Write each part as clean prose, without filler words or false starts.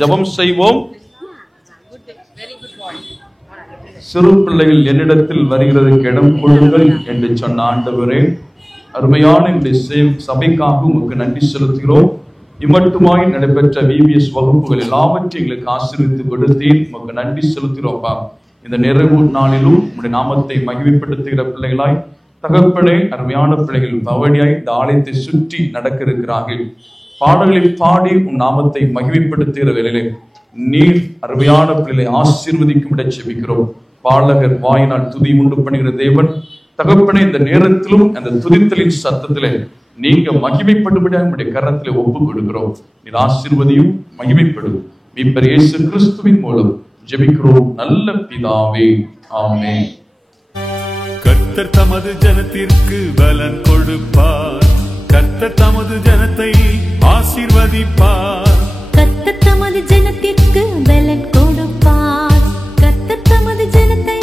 ஜெபம் செய்வோம். சிறு பிள்ளைகள் என்னிடத்தில் வருகிறதுக்கு இடம் கொடுங்கள் என்று சொன்ன ஆண்டவரே, அருமையான இந்த சபைக்காக உங்களுக்கு நன்றி செலுத்துகிறோம். இம்மட்டுமாய் நடைபெற்ற VBS வகுப்புகள் எல்லாவற்றையும் எங்களுக்கு ஆசீர்வதித்து கொடுத்தேன். உங்களுக்கு நன்றி செலுத்துகிறோம்ப்பா. இந்த நிறைவு நாளிலும் உங்களுடைய நாமத்தை மகிமைப்படுத்துகிற பிள்ளைகளாய் தகப்பனே, அருமையான பிள்ளைகள் பவனியாய் இந்த ஆலயத்தை சுற்றி நடக்க இருக்கிறார்கள். பாடல்களை பாடி உன் நாமத்தை மகிமைப்படுத்துகிற வேளையிலே நீர் அருமையான பிள்ளைகளை ஆசீர்வதிக்கும் இட செபிக்கிறோம். பாலகர் வாயினால் துதி உண்டு பண்ணுகிற தேவன் தகப்பனே, இந்த நேரத்திலும் அந்த துதித்தலின் சத்தத்திலே நீங்க மகிமைப்படும்படியாக உங்களுடைய கரத்திலே ஒப்பு கொடுக்கிறோம். நீர் ஆசீர்வதியும் மகிமைப்படும். மீட்பர் இயேசு கிறிஸ்துவின் மூலம் ஜெபிக்கிறோம் நல்ல பிதாவே, ஆமென். கர்த்தர் தமது ஜனத்திற்கு பலன் கொடுப்பார். கர்த்தர் தமது ஜனத்தை ஆசீர்வதிப்பார். கர்த்தர் தமது ஜனத்திற்கு பலன் கொடுப்பார். கர்த்தர் தமது ஜனத்தை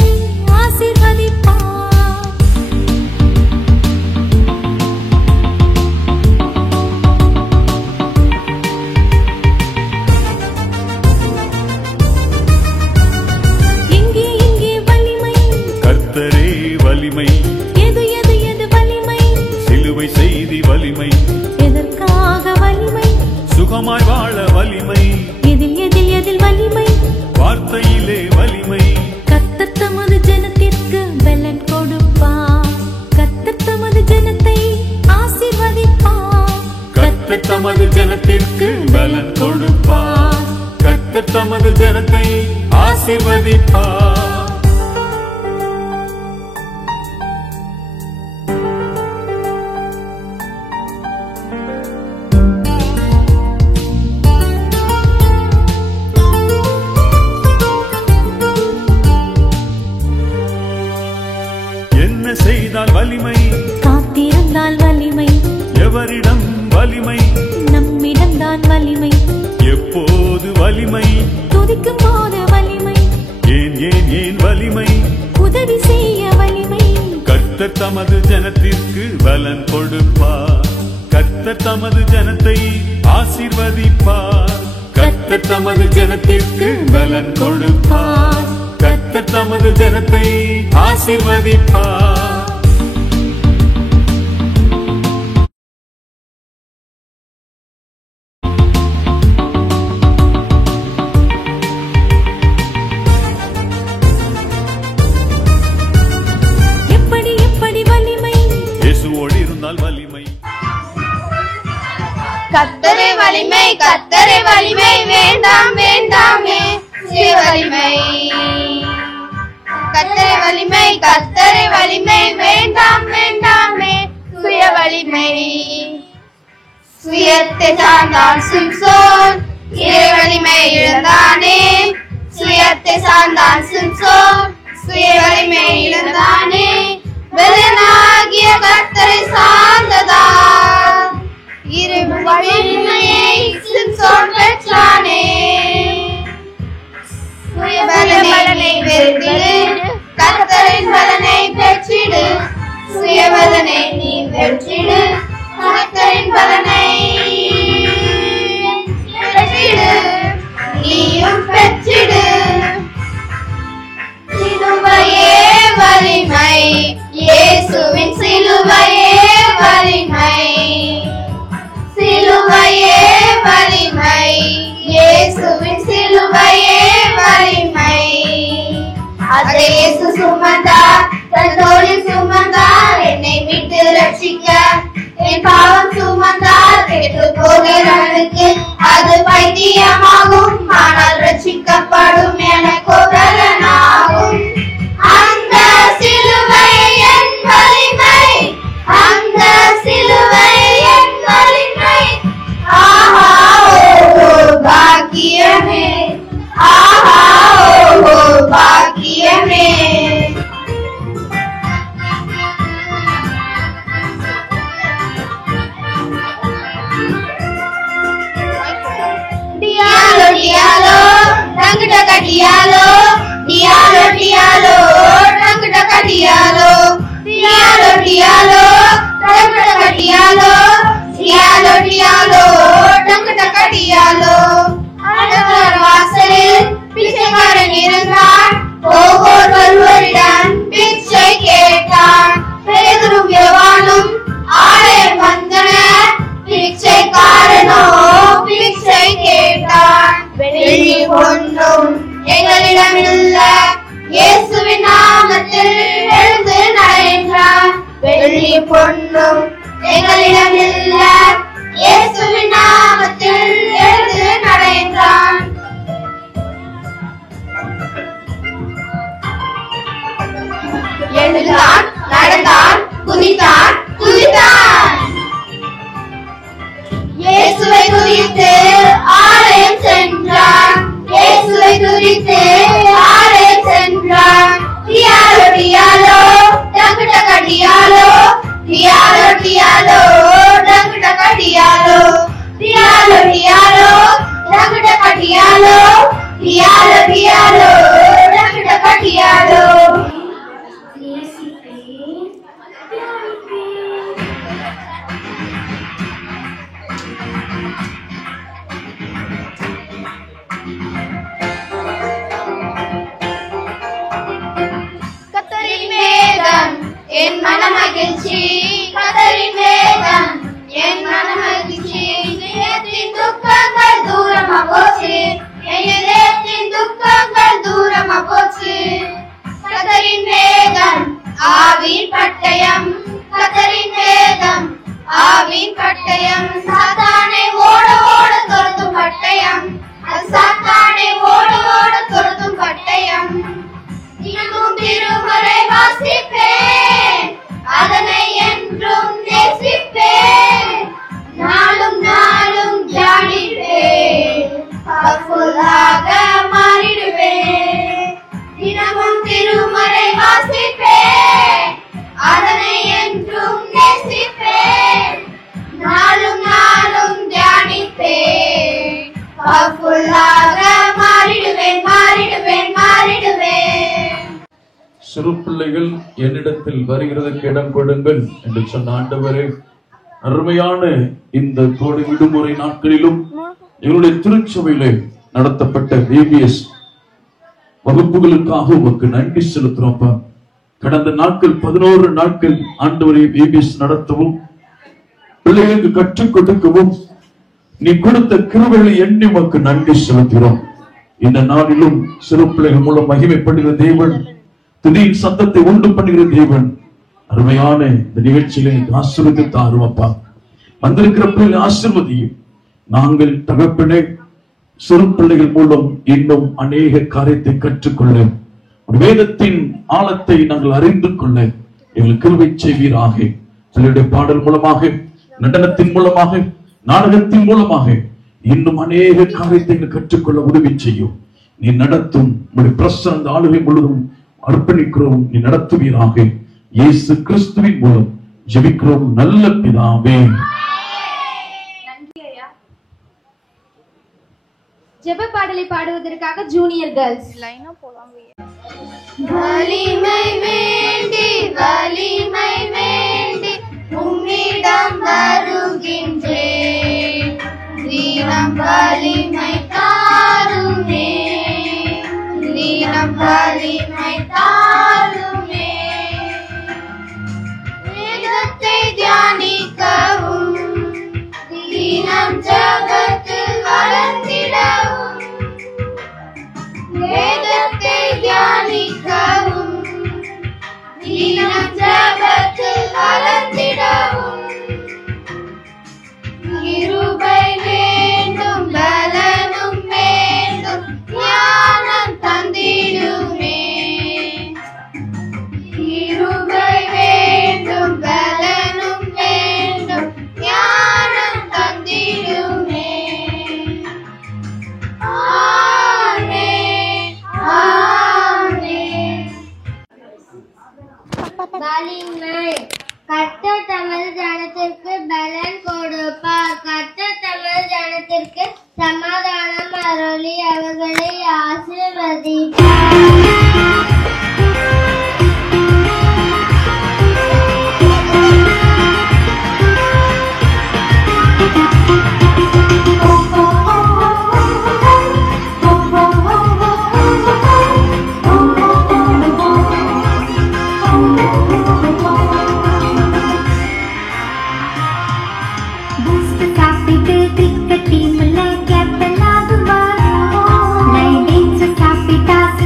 ஆசீர்வதிப்பார். எங்கே எங்கே வலிமை? கர்த்தரே வலிமை. எது எது எது வலிமை? சிலுவை செய்தி வலிமை. எதற்காக வலிமை? சுகமாய் வாழ வலிமை. எதில் எதில் எதில் வலிமை? வார்த்தையிலே வலிமை. கர்த்தர் தமது ஜனத்திற்கு பலன் கொடுப்பார். கர்த்தர் தமது ஜனத்தை ஆசீர்வதிப்பார். கர்த்தர் தமது ஜனத்திற்கு பலன் கொடுப்பார். கர்த்தர் தமது ஜனத்தை ஆசீர்வதிப்பார். என்ன செய்தால் வலிமை? காத்திருந்தால் வலிமை. எவரிடம் வலிமை? நம்மிடம்தான் வலிமை. எப்போது வலிமை? துதிக்கும் போது வலிமை. ஏன் ஏன் ஏன் வலிமை? உதவி செய்ய வலிமை. கர்த்தர் தமது ஜனத்திற்கு பலன் கொடுப்பார். கர்த்தர் தமது ஜனத்தை ஆசீர்வதிப்பார். கர்த்தர் தமது ஜனத்திற்கு பலன் கொடுப்பார். கர்த்தர் தமது ஜனத்தை ஆசீர்வதிப்பார். எப்படி எப்படி வலிமை? இயேசுவோடு இருந்தால் வலிமை. கர்த்தரே வலிமை, கர்த்தரே வலிமை, வேண்டாம் வேண்டாமே சுய வலிமை. கர்த்தரே வலிமை, கர்த்தரே வலிமை, வேண்டாம் வேண்டாமே சுய வலிமை. சுயத்தை சார்ந்தான் சிம்சோன், இறை வலிமை இழந்தானே. சுயத்தை சார்ந்தான் சிம்சோன், சுய வலிமை இழந்தானே. பலனாகிய கர்த்தரை சார்ந்ததால் இரு வலிமையை சிம்சோன் பெற்றானே. சுய பலனை வெற்றிடு, கர்த்தரின் பலனை பெற்றிடு. சுய பலனை நீ வெற்றிடு, கர்த்தரின் பலனை பெற்றிடு. நீயும் பெற்றிடு. சிலுவையே வலிமை, இயேசுவின் சிலுவையே வலிமை. சிலுவையே வலிமை, இயேசுவின் சிலுவையே வலிமை. அதை இயேசு சுமந்தார், தன் தோளில் சுமந்தார், என்னை மீட்டு ரட்சிக்க. என் பாவம் சுமந்தார், கெட்டு போகிறவனுக்கு அது பைத்தியமாகும். ஆனால் ரட்சிக்கப்படும் எனக்கு பலனாகும். அந்த சிலுவை என் வலிமை, அந்த சிலுவை என் வலிமை. ஆஹா ஓஹோ பாக்கியமே, ஆஹா ஓஹோ பாக்கியமே. டியாலோ டியாலோ டங்கு டக டியாலோ, டியாலோ டியாலோ டங்கு டக டியாலோ. டியாலோ டியாலோ டங்கு டக டியாலோ, டியாலோ டியாலோ டங்கு டக டியாலோ. Diallo, Diallo, Diallo, Dang Daka Diallo, Diallo, Diallo, Dang Daka Diallo, Diallo, Diallo, Dang Daka Diallo. என் மனமகிழ்ச்சி கதறின் வேதம் என் மனமகிழ்ச்சி இதயத்தின் துக்கங்கள் தூரமா போச்சு என் இதயத்தின் துக்கங்கள் தூரமா போச்சு கதறின் வேதம் ஆவின் பட்டயம் கதறின் வேதம் ஆவின் பட்டயம் சாத்தானை ஓட ஓட துரத்தும் பட்டயம் சாத்தானை ஓட ஓட துரத்தும் பட்டயம் தினமும் திருமறை வாசிப்பேன் அதனை என்றும் நேசிப்பேன் நாளும் நாளும் தியானிப்பேன் பவர்ஃபுல்லாக மாறிடுவேன் தினமும் திருமறை வாசிப்பேன் அதனை என்றும் நேசிப்பேன் நாளும் நாளும் தியானிப்பேன் பவர்ஃபுல்லாக மாறிடுவேன் மாறிடுவேன் மாறிடுவேன். சிறு பிள்ளைகள் என்னிடத்தில் வருகிறதுக்கு இடம் கொடுங்கள் என்று சொன்ன ஆண்டவரே, அருமையான இந்த கோடை விடுமுறை நாட்களிலும் எங்களுடைய திருச்சபையிலே நடத்தப்பட்ட VBS வகுப்புகளுக்காக உமக்கு நன்றி செலுத்துறோம்ப்பா. கடந்த நாட்கள் 11 நாட்கள் ஆண்டவரை VBS நடத்தவும் பிள்ளைகளுக்கு கற்றுக் கொடுக்கவும் நீ கொடுத்த கிருபைகளை எண்ணி உமக்கு நன்றி செலுத்துகிறோம். இந்த நாளிலும் சிறு பிள்ளைகள் மூலம் மகிமைப்படுகிற தேவன், திடீர் சத்தத்தை உண்டு பண்ணுகிற தேவன், அருமையான இந்த நிகழ்ச்சியிலே ஆசீர்வதித்து தாரும் அப்பா. வந்திருக்கிற பிள்ளைகள் ஆசீர்வதியும். நாங்கள் தகப்பனே சிறு பிள்ளைகள் மூலம் இன்னும் அநேக காரியத்தை கற்றுக்கொள்ள, வேதத்தின் ஆழத்தை நாங்கள் அறிந்து கொள்ள எங்கள் கிருபை செய்வீராக. சிலருடைய பாடல் மூலமாக, நடனத்தின் மூலமாக, நாடகத்தின் மூலமாக இன்னும் அநேக காரியத்தை கற்றுக்கொள்ள உதவி செய்யும். நீ நடத்தும் உங்களுடைய பிரசன்ன ஆளுகை முழுவதும் அர்ப்பணிக்கிறோம். நீ நடத்துவீராக. இயேசு கிறிஸ்துவின் மூலம் ஜெபிக்கிறோம் நல்ல பிதாவே. ஜெப பாடலை பாடுவதற்காக ஜூனியர் கேர்ள்ஸ் லைனா போலாம். வலிமை வேண்டி வலிமை வேண்டி உம்மிடம் வருகின்றேன், நீரம் வலிமை தாருமே, நீரம் வலிமை தாருமே. வேதத்தை தியானிக்கவும், தினம் ஜெபத்தில் வளர்ந்திடவும், வேதத்தை தியானிக்கவும், தினம் ஜெபத்தில் வளர்ந்திடவும். கிருபை வேண்டும், பலனும் வேண்டும், ஞானம் தந்திடுமே. கிருபை வேண்டும், பலனும் வேண்டும், ஞானம் தந்திடுமே. ஆமென், ஆமென். வலிமை கர்த்தர் தமது ஜனத்திற்கு பலன் கொடுப்பார். கர்த்தர் தமது ஜனத்திற்கு சமாதானம் அருளி அவர்களை ஆசீர்வதிப்பார். Lighting sa kapitas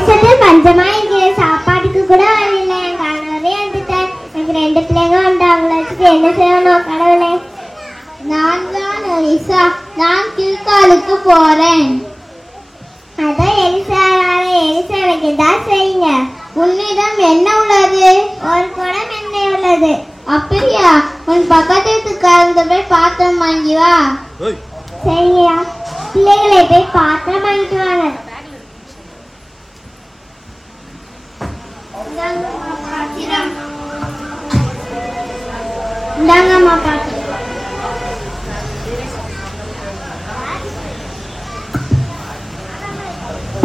தேசத்தில் பஞ்சமா இருக்கிற சாப்பாட்டுக்கு கூட வரல. என் கணவரே வந்துட்டார். எனக்கு 2 பிள்ளைங்க வந்து அவங்கள வச்சுட்டு என்ன செய்யணும் கடவுளே? நான் தான் எலிசா. நான் கில்காலுக்கு போறேன். அதான் எலிசா எலிசா எனக்கு தான் செய்யுங்க. உன்னிடம் என்ன உள்ளது? ஒரு குடம் எண்ணெய் உள்ளது. அப்படியா? உன் பக்கத்து வீட்டுக்காரங்க போய் பாத்திரம் வாங்கி வா. சரியா? பிள்ளைகளை போய் பாத்திரம் வாங்கிட்டு வாங்க. இந்தாங்கம்மா பாத்திரம்.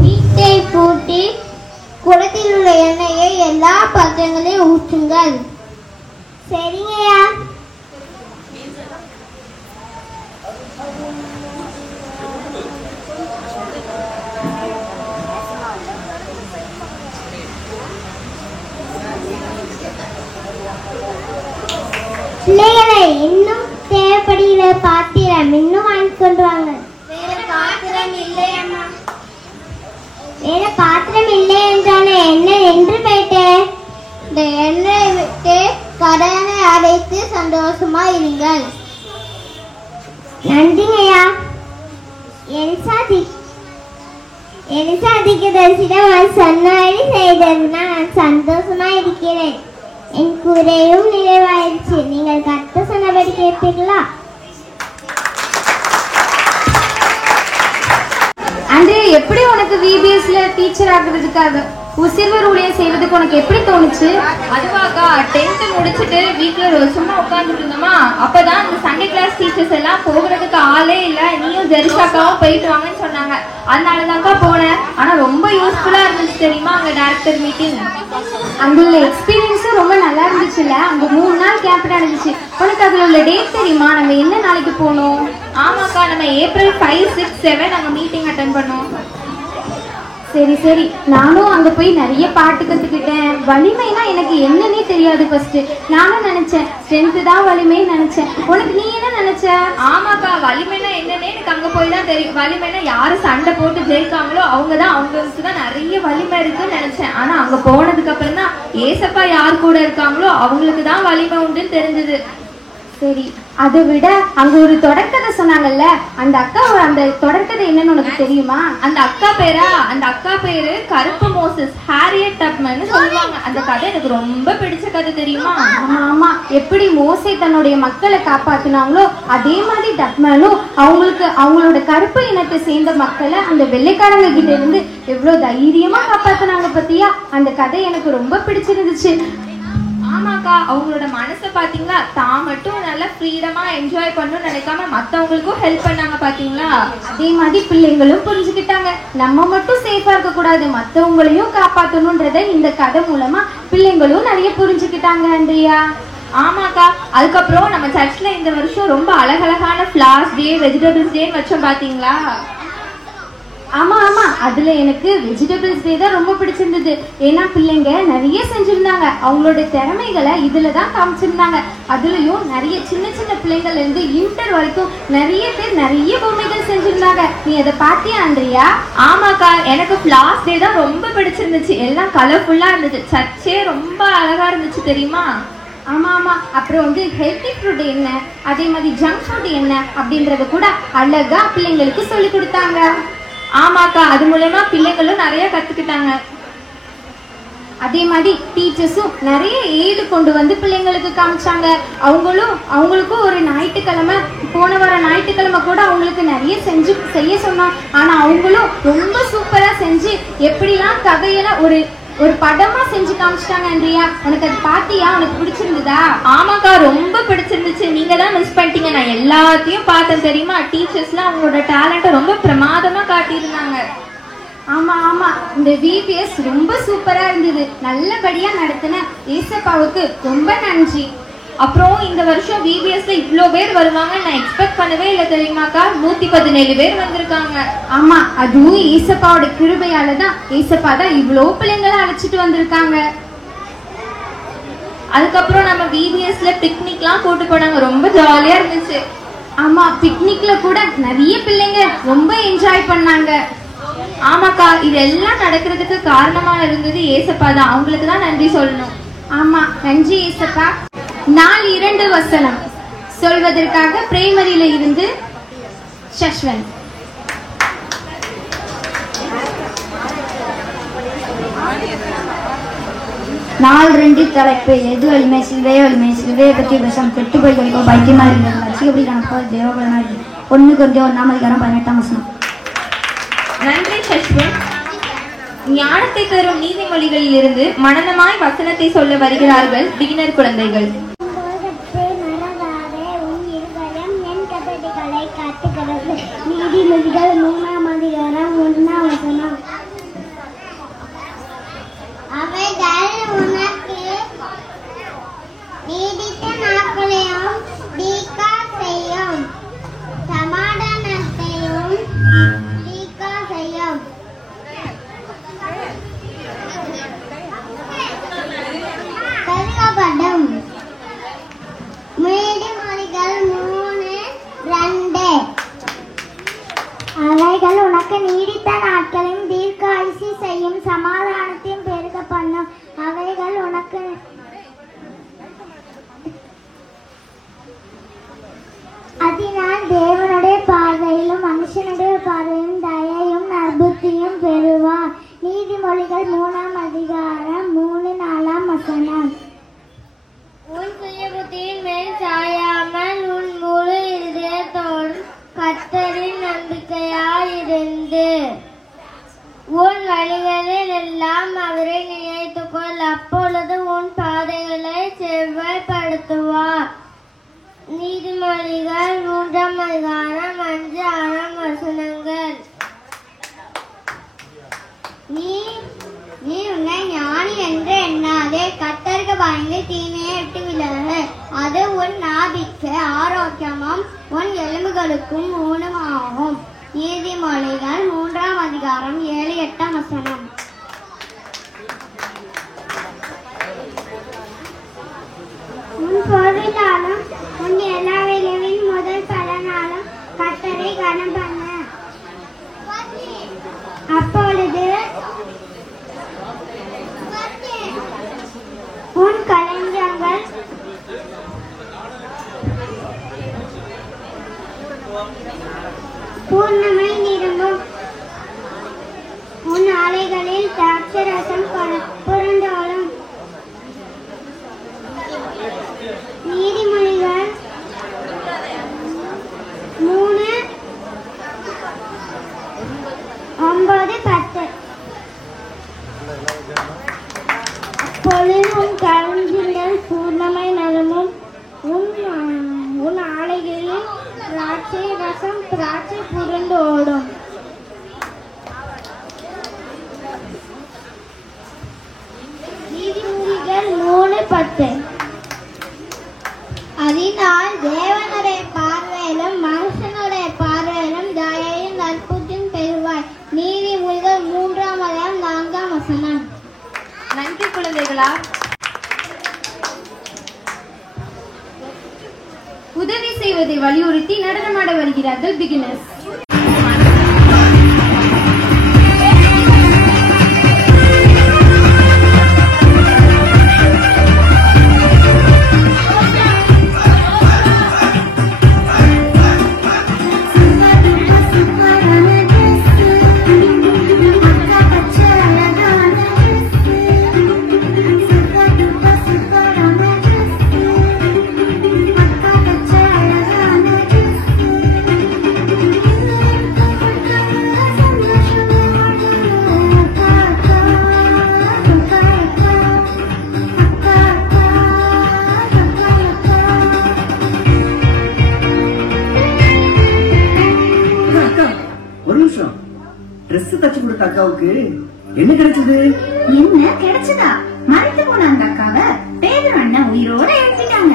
வீட்டை பூட்டி குடத்தில் உள்ள எண்ணெயை எல்லா பாத்திரங்களையும் ஊற்றுங்கள். சரிங்கய்யா. பிள்ளைகளை இன்னும் தேவைப்படுகிற பாத்திரம் இன்னும் வாங்கி கொண்டு வாங்க. வேற பாத்திரம் இல்லையம்மா. வேற பாத்திரம் இல்லை என்றானே என்ன என்று போயிட்டேன். இந்த எண்ணெயை விட்டு கடனை அடைத்து சந்தோஷமா இருங்கள். நன்றிங்கய்யா. எலிசா தீர்க்கதரிசியிடம் சொன்னபடி செய்ததுன்னா நான் சந்தோஷமா இருக்கிறேன். என் குறையும் நிறைவாயிருச்சு. நீங்கள் கர்த்தர் சொன்னபடி கேட்பீங்களா? அன்று எப்படி உனக்கு விபிஎஸ்ல டீச்சர் ஆகுறதுக்காக உசிர்வர் ஊழியம் செய்வதுக்கு உனக்கு எப்படி தோணுச்சு? அதுவாக்கா 10th முடிச்சுட்டு வீட்டுல சும்மா உட்காந்துட்டு இருந்தோமா, அப்பதான் அந்த சண்டே கிளாஸ் டீச்சர்ஸ் எல்லாம் போகிறதுக்கு ஆளே இல்ல, நீயும் ஜெரிசாக்காவும் போயிட்டு வாங்கன்னு சொன்னாங்க. அதனாலதான்க்கா போனேன். ஆனா ரொம்ப யூஸ்ஃபுல்லா இருந்துச்சு தெரியுமா அங்க டைரக்டர் மீட்டிங். அங்க உள்ள எக்ஸ்பீரியன்ஸும் ரொம்ப நல்லா இருந்துச்சுல்ல. அங்க 3 நாள் கேம்ப் நடந்துச்சு. உனக்கு அதுல உள்ள டேட் தெரியுமா? நம்ம என்ன நாளைக்கு போனோம்? ஆமாக்கா, நம்ம April 5, 6, 7 அங்க மீட்டிங் அட்டென்ட் பண்ணோம். சரி சரி, நானும் அங்க போய் நிறைய பாட்டு கத்துக்கிட்டேன். வலிமைனா எனக்கு என்னன்னே தெரியாது. ஃபர்ஸ்ட் நானும் நினைச்சேன் ஸ்ட்ரென்த் தான் வலிமைன்னு நினைச்சேன். உனக்கு நீ என்ன நினைச்ச? ஆமாக்கா, வலிமைனா என்னன்னே எனக்கு அங்க போய் தான் தெரியும். வலிமைனா யாரு சண்டை போட்டு ஜெயிக்காங்களோ அவங்களுக்கு தான் நிறைய வலிமை இருக்குன்னு நினைச்சேன். ஆனா அங்க போனதுக்கு அப்புறம் தான் ஏசப்பா யார் கூட இருக்காங்களோ அவங்களுக்கு தான் வலிமை உண்டுன்னு தெரிஞ்சது. சரி, அதை விட அங்க ஒரு தொடர்கதை சொன்னாங்கல்ல, அந்த தொடர்கதை என்னன்னு உனக்கு தெரியுமா? அந்த அக்கா பேரு கருப்பு மோசஸ், ஹாரியட் டப்மன் சொல்லுவாங்க. அந்த கதை எனக்கு ரொம்ப பிடிச்ச கதை தெரியுமா? ஆமா ஆமா, எப்படி மோசே தன்னுடைய மக்களை காப்பாத்தினாங்களோ அதே மாதிரி டப்மனும் அவங்களோட கருப்பு இனத்தை சேர்ந்த மக்களை அந்த வெள்ளைக்காரங்க கிட்ட இருந்து எவ்வளவு தைரியமா காப்பாத்தினாங்க பத்தியா? அந்த கதை எனக்கு ரொம்ப பிடிச்சிருந்துச்சு. ஆமாக்கா, அவங்களோட மனசை பாத்தீங்களா? தான் மட்டும் நல்லா ஃப்ரீடமா என்ஜாய் பண்ணணும்னு நினைக்காம மத்தவங்களுக்கும் ஹெல்ப் பண்ணாங்க பாத்தீங்களா? அதே மாதிரி பிள்ளைங்களும் புரிஞ்சுக்கிட்டாங்க, நம்ம மட்டும் சேஃபா இருக்க கூடாது, மத்தவங்களையும் காப்பாற்றணும்ன்றத இந்த கதை மூலமா பிள்ளைங்களும் நிறைய புரிஞ்சுக்கிட்டாங்க. அண்ட்ரியா, ஆமாக்கா. அதுக்கப்புறம் நம்ம சர்ச்ல இந்த வருஷம் ரொம்ப அழகழகான ஃபிளார்ஸ் டே, வெஜிடபிள்ஸ் டே வச்சோம் பாத்தீங்களா? ஆமா ஆமா, அதுல எனக்கு வெஜிடபிள்ஸ் டே தான் ரொம்ப பிடிச்சிருந்தது. ஏன்னா பிள்ளைங்க நிறைய செஞ்சிருந்தாங்க, அவங்களோட திறமைகளை இதுலதான் காமிச்சிருந்தாங்க. அதுலயும் நிறைய சின்ன சின்ன பிள்ளைங்கள்ல இருந்து இன்டர் வரைக்கும் நிறைய பேர் நிறைய பொம்மைகள் செஞ்சிருந்தாங்க. நீ அதை பாத்தியா அண்ட்ரியா? ஆமாக்கா, எனக்கு ஃபிளார்ஸ் டே தான் ரொம்ப பிடிச்சிருந்துச்சு. எல்லாம் கலர்ஃபுல்லா இருந்துச்சு. சர்ச்சே ரொம்ப அழகா இருந்துச்சு தெரியுமா? ஆமா ஆமா, அப்புறம் ஹெல்த்தி ஃபுட் என்ன, அதே மாதிரி ஜங்க் ஃபுட் என்ன அப்படின்றத கூட அழகா பிள்ளைங்களுக்கு சொல்லி கொடுத்தாங்க. ஆமாக்கா, அது மூலமா பிள்ளைங்களும் நிறைய கத்துக்கிட்டாங்க. அதே மாதிரி டீச்சர்ஸும் நிறைய எய்டு கொண்டு வந்து பிள்ளைங்களுக்கு காமிச்சாங்க. அவங்களுக்கும் ஒரு ஞாயிற்றுக்கிழமை, போன வார ஞாயிற்றுக்கிழமை கூட அவங்களுக்கு நிறைய செய்ய சொன்னோம். ஆனா அவங்களும் ரொம்ப சூப்பரா செஞ்சு எப்படிலாம் கதையெல்லாம் ஒரு படமா செஞ்சு காமிச்சிட்டாங்க. அண்ட்ரியா, உனக்கு அது பாத்தியா? உனக்கு பிடிச்சிருந்ததா? ஆமாக்கா, ரொம்ப பிடிச்சிருந்துச்சு. நீங்க தான் மிஸ் பண்ணிட்டீங்க. நான் எல்லாத்தையும் பார்த்தேன் தெரியுமா? டீச்சர்ஸ்லாம் அவங்களோட டேலண்ட்டை ரொம்ப பிரமாதமா காட்டியிருந்தாங்க. ஆமா ஆமா, இந்த விபிஎஸ் ரொம்ப சூப்பரா இருந்தது. நல்லபடியா நடத்தின ஏசப்பாவுக்கு ரொம்ப நன்றி. அப்புறம் இந்த வருஷம் விபிஎஸ்ல இவ்வளோ பேர் வருவாங்க நான் எக்ஸ்பெக்ட் பண்ணவே இல்லை தெரியுமாக்கா? 117 பேர் வந்திருக்காங்க. ஆமா, அதுவும் ஏசப்பாவோட கிருபையால தான். ஏசப்பா தான் இவ்வளோ பிள்ளைங்களை அழைச்சிட்டு வந்திருக்காங்க. அதுக்கப்புறம் நம்ம விபிஎஸ்ல பிக்னிக்லாம் கூட்டு போனாங்க. ரொம்ப ஜாலியா இருந்துச்சு. ஆமா, பிக்னிக்ல கூட நிறைய பிள்ளைங்க ரொம்ப என்ஜாய் பண்ணாங்க. ஆமாக்கா, இதெல்லாம் நடக்கிறதுக்கு காரணமா இருந்தது ஏசப்பா தான். அவங்களுக்கு தான் நன்றி சொல்லணும். ஆமா, நன்றி ஏசப்பா. நாள் 2 வசனம் சொல்வதற்காக பிரைமரியில இருந்து சஷ்வந்த். நாள் 2 தலைப்பு எது வலிமை சிலுவையே வலிமை. சிலுவையை பற்றி விஷம் கெட்டு போய் கிடைக்கும் பைத்தியமா இருக்கிறது லட்சியப்படி கணக்கோ தேவபலனா இருக்கு. 1 Corinthians 1:18 வசனம். நன்றி சஷ்வந்த். ஞானத்தை தரும் நீதிமொழிகளில் இருந்து மனனமாய் வசனத்தை சொல்ல வருகிறார்கள் பிகினர் குழந்தைகள். நீதிமொழிகள் 3ஆம் அதிகாரம் 1ஆம் வசனம். அவைகள் உனக்கு நீடித்த நாட்களையும் தீர்க்க செய்யும், சமாதானத்தையும் தீர்க்க செய்யும். கருக்கப்படும். நீதிமொழிகள் 3:2. அவைகள் உனக்கு நீடித்த நாட்களையும் தீர்க்காயுசு செய்யும், சமாதானத்தையும் பெருக பண்ணும். அவைகள் உனக்கு அதனால் தேவனுடைய பார்வையிலும் மனுஷனுடைய பார்வையிலும் தயையும் நற்புத்தியும் பெறுவார். நீதிமொழிகள் 3ஆம் அதிகாரம் 3-4 வசனம். உன் சுயபுத்தியின் மேல் சாயாமல் உன் முழு இதயத்தோடும் கர்த்தரின் நம்பிக்கையாயிருந்து உன் வழிகளில் எல்லாம் அவரை நினைத்துக்கொள், அப்பொழுது உன் பாதைகளை செவ்வாய்ப்படுத்துவார். நீதிமொழிகள் 3ஆம் அதிகாரம் 5-6 வசனங்கள். நீ உன்னை ஞானி என்று எண்ணாதே, கர்த்தருக்கு பயந்து தீமையை விட்டு விலகு. அது உன் நாபிக்கு ஆரோக்கியமும் உன் எலும்புகளுக்கும் ஊனமாகும். நீதிமொழிகள் 3ஆம் அதிகாரம் 7-8 வசனம். உன் பொருளாலும் உன் எல்லா வேலையின் முதல் பலனாலும் கர்த்தரை கனம் பண்ண, அப்பொழுது உன் களஞ்சியங்கள் பூர்ணமை நிரம்பும், உன் ஆலைகளில் திராட்சரசம் புரண்டோடும். நீதிமொழிகள் 3:9-10. அப்பொழுது உன் களஞ்சியங்கள் பூர்ணமை நிரம்பும், உன் ஆலைகளில் திராட்சை புரண்டு ஓடும். நீதிமொழிகள் 3:10. அதனால் தேவனுடைய பார்வையிலும் மனுஷனுடைய பார்வையிலும் தயையும் நற்புத்தியும் பெறுவாய். நீதிமொழிகள் 3ஆம் அதிகாரம் 4ஆம் வசனம். நன்றி குழந்தைகளா. உதவி செய்வதை வலியுறுத்தி நடனமாட வருகிறார்கள் பிகினர்ஸ். அக்காவுக்கு என்ன கிடைச்சது? என்ன கிடைச்சதா? மறைத்து போன அந்த அக்காவை பேதர் அண்ணன் உயிரோட எழுப்பிட்டாங்க.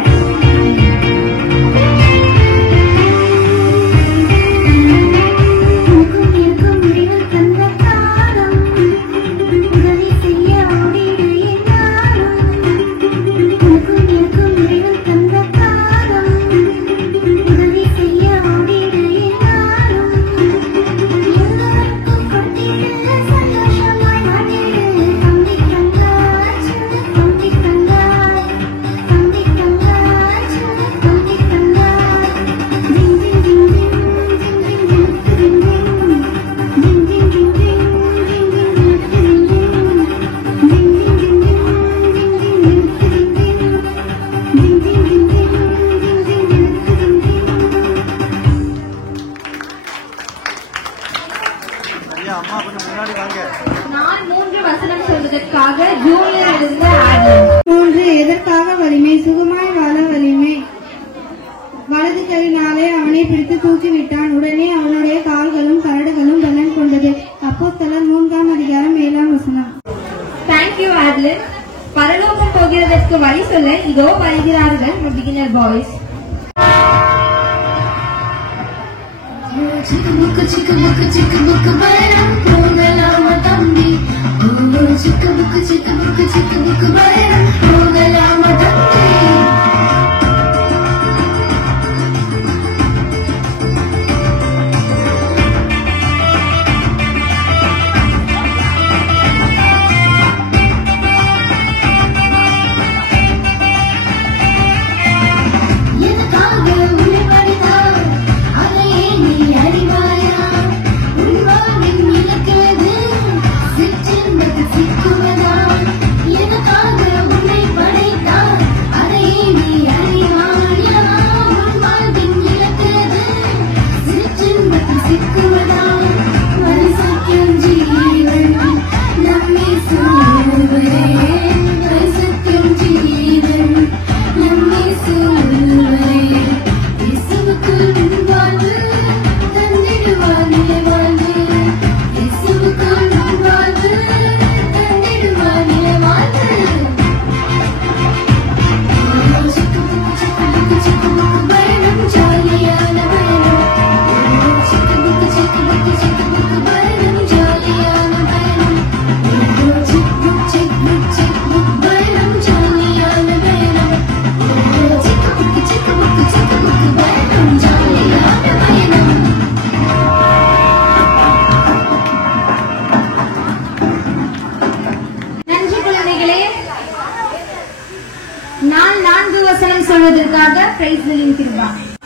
நான் 3 வசனம் சொல்வதற்காக ஜூனியர் இருந்து ஆடல். 3 எதற்காக வலிமை? சுகமாய் வாழ வலிமை. வலது கையினாலே அவனை பிடித்து தூக்கிவிட்டான். உடனே அவனுடைய கால்களும் கரடுகளும் பலன் கொண்டது. அப்போஸ்தலர் 3ஆம் அதிகாரம் 7ஆம் வசனம். Thank you Adeline. பரலோகம் போகிறதற்கு வழி சொல்ல இதோ வருகிறார்கள் பிகினர் பாய்ஸ். சிக்கபுக்கு சிக்கபுக்கு சிக்கபுக்கு பயணம் போகலாமா தம்பி? சிக்கபுக்கு சிக்கபுக்கு சிக்கபுக்கு பயணம் போகலாமா தம்பி?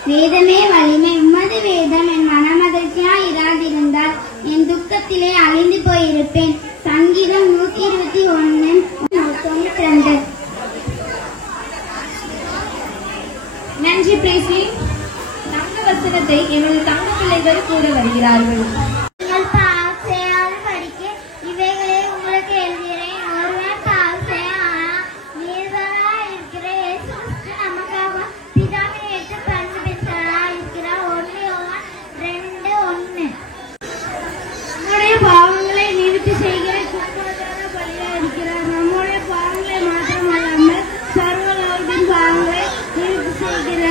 வேதமே வலிமை. உமது வேதம் என் மனமகிழ்ச்சியாய் இராதிருந்தால் என் துக்கத்திலே அழிந்து போயிருப்பேன். சங்கீதம் 121:92. நன்றி பிரேஸ்லி. தங்க வசனத்தை எமது தங்க பிள்ளைகள் கூட வருகிறார்கள். நீங்கள் பாவம் செய்யாமல் படிக்க இவைகளை உங்களுக்கு எழுதுகிறேன். ஒருவன் பாவம் செய்யாமல் நீர்வராய் இருக்கிற இயேசு கிறிஸ்து நமக்காக பிதாவின் ஏற்ற பரிந்து பெற்றவராய் இருக்கிறார். 1 யோவான் 2:1. நம்முடைய பாவங்களை நிவர்த்தி செய்கிற குற்றவாளியான பலியாய் இருக்கிறார். நம்முடைய பாவங்களை மாத்திரமல்லாமல் சர்வலோகத்தின் பாவங்களை நிவர்த்தி செய்கிற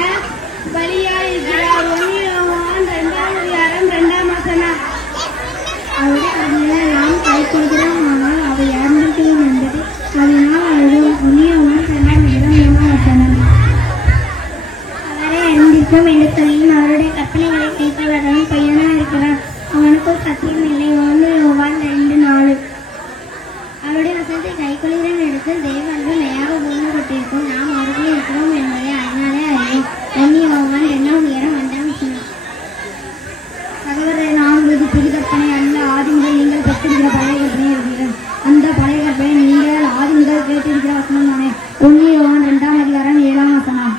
பலியாய் இருக்கிறார். 1 யோவான் 2ஆம் அதிகாரம் 2ஆம் வசனம். அவருடைய கருணையை நாம் கைக்கொள்கிறோம், ஆனால் அவை இறந்திருக்கிறோம் என்பது அதனால் அழுதும். 1 யோவான் 2ஆம் அதிகாரம் 3ஆம் வசனம். அவரை அறிந்திருக்கும் எடுத்தலையும் அவருடைய கற்பனைகளை கைக்கொள்வதும் பையனா இருக்கிறார். அவனுக்குள் சத்தியம் இல்லை. 1 யோவான் 2:4. அவருடைய வசனத்தை கைக்கொள்கிற இடத்தில் தேவர்கள் மெய்யாக பூமிப்பட்டிருக்கும். நாம் அவர்களே இருக்கிறோம் என்பதை அதனாலே அறிவோம். 1 யோவான் 2ஆம் அதிகாரம் 2ஆம் வசனம். சகோதரர், நான் உங்களுக்கு புது கற்பனை அல்ல, ஆதி முதல் நீங்கள் பெற்றிருக்கிற பழைய கற்பனை இருக்கிறேன். அந்த பழைய கற்பனை நீங்கள் ஆதி முதல் கேட்டிருக்கிற வசனம் தானே. 1 யோவான் 2ஆம் அதிகாரம் 7ஆம் வசனம்.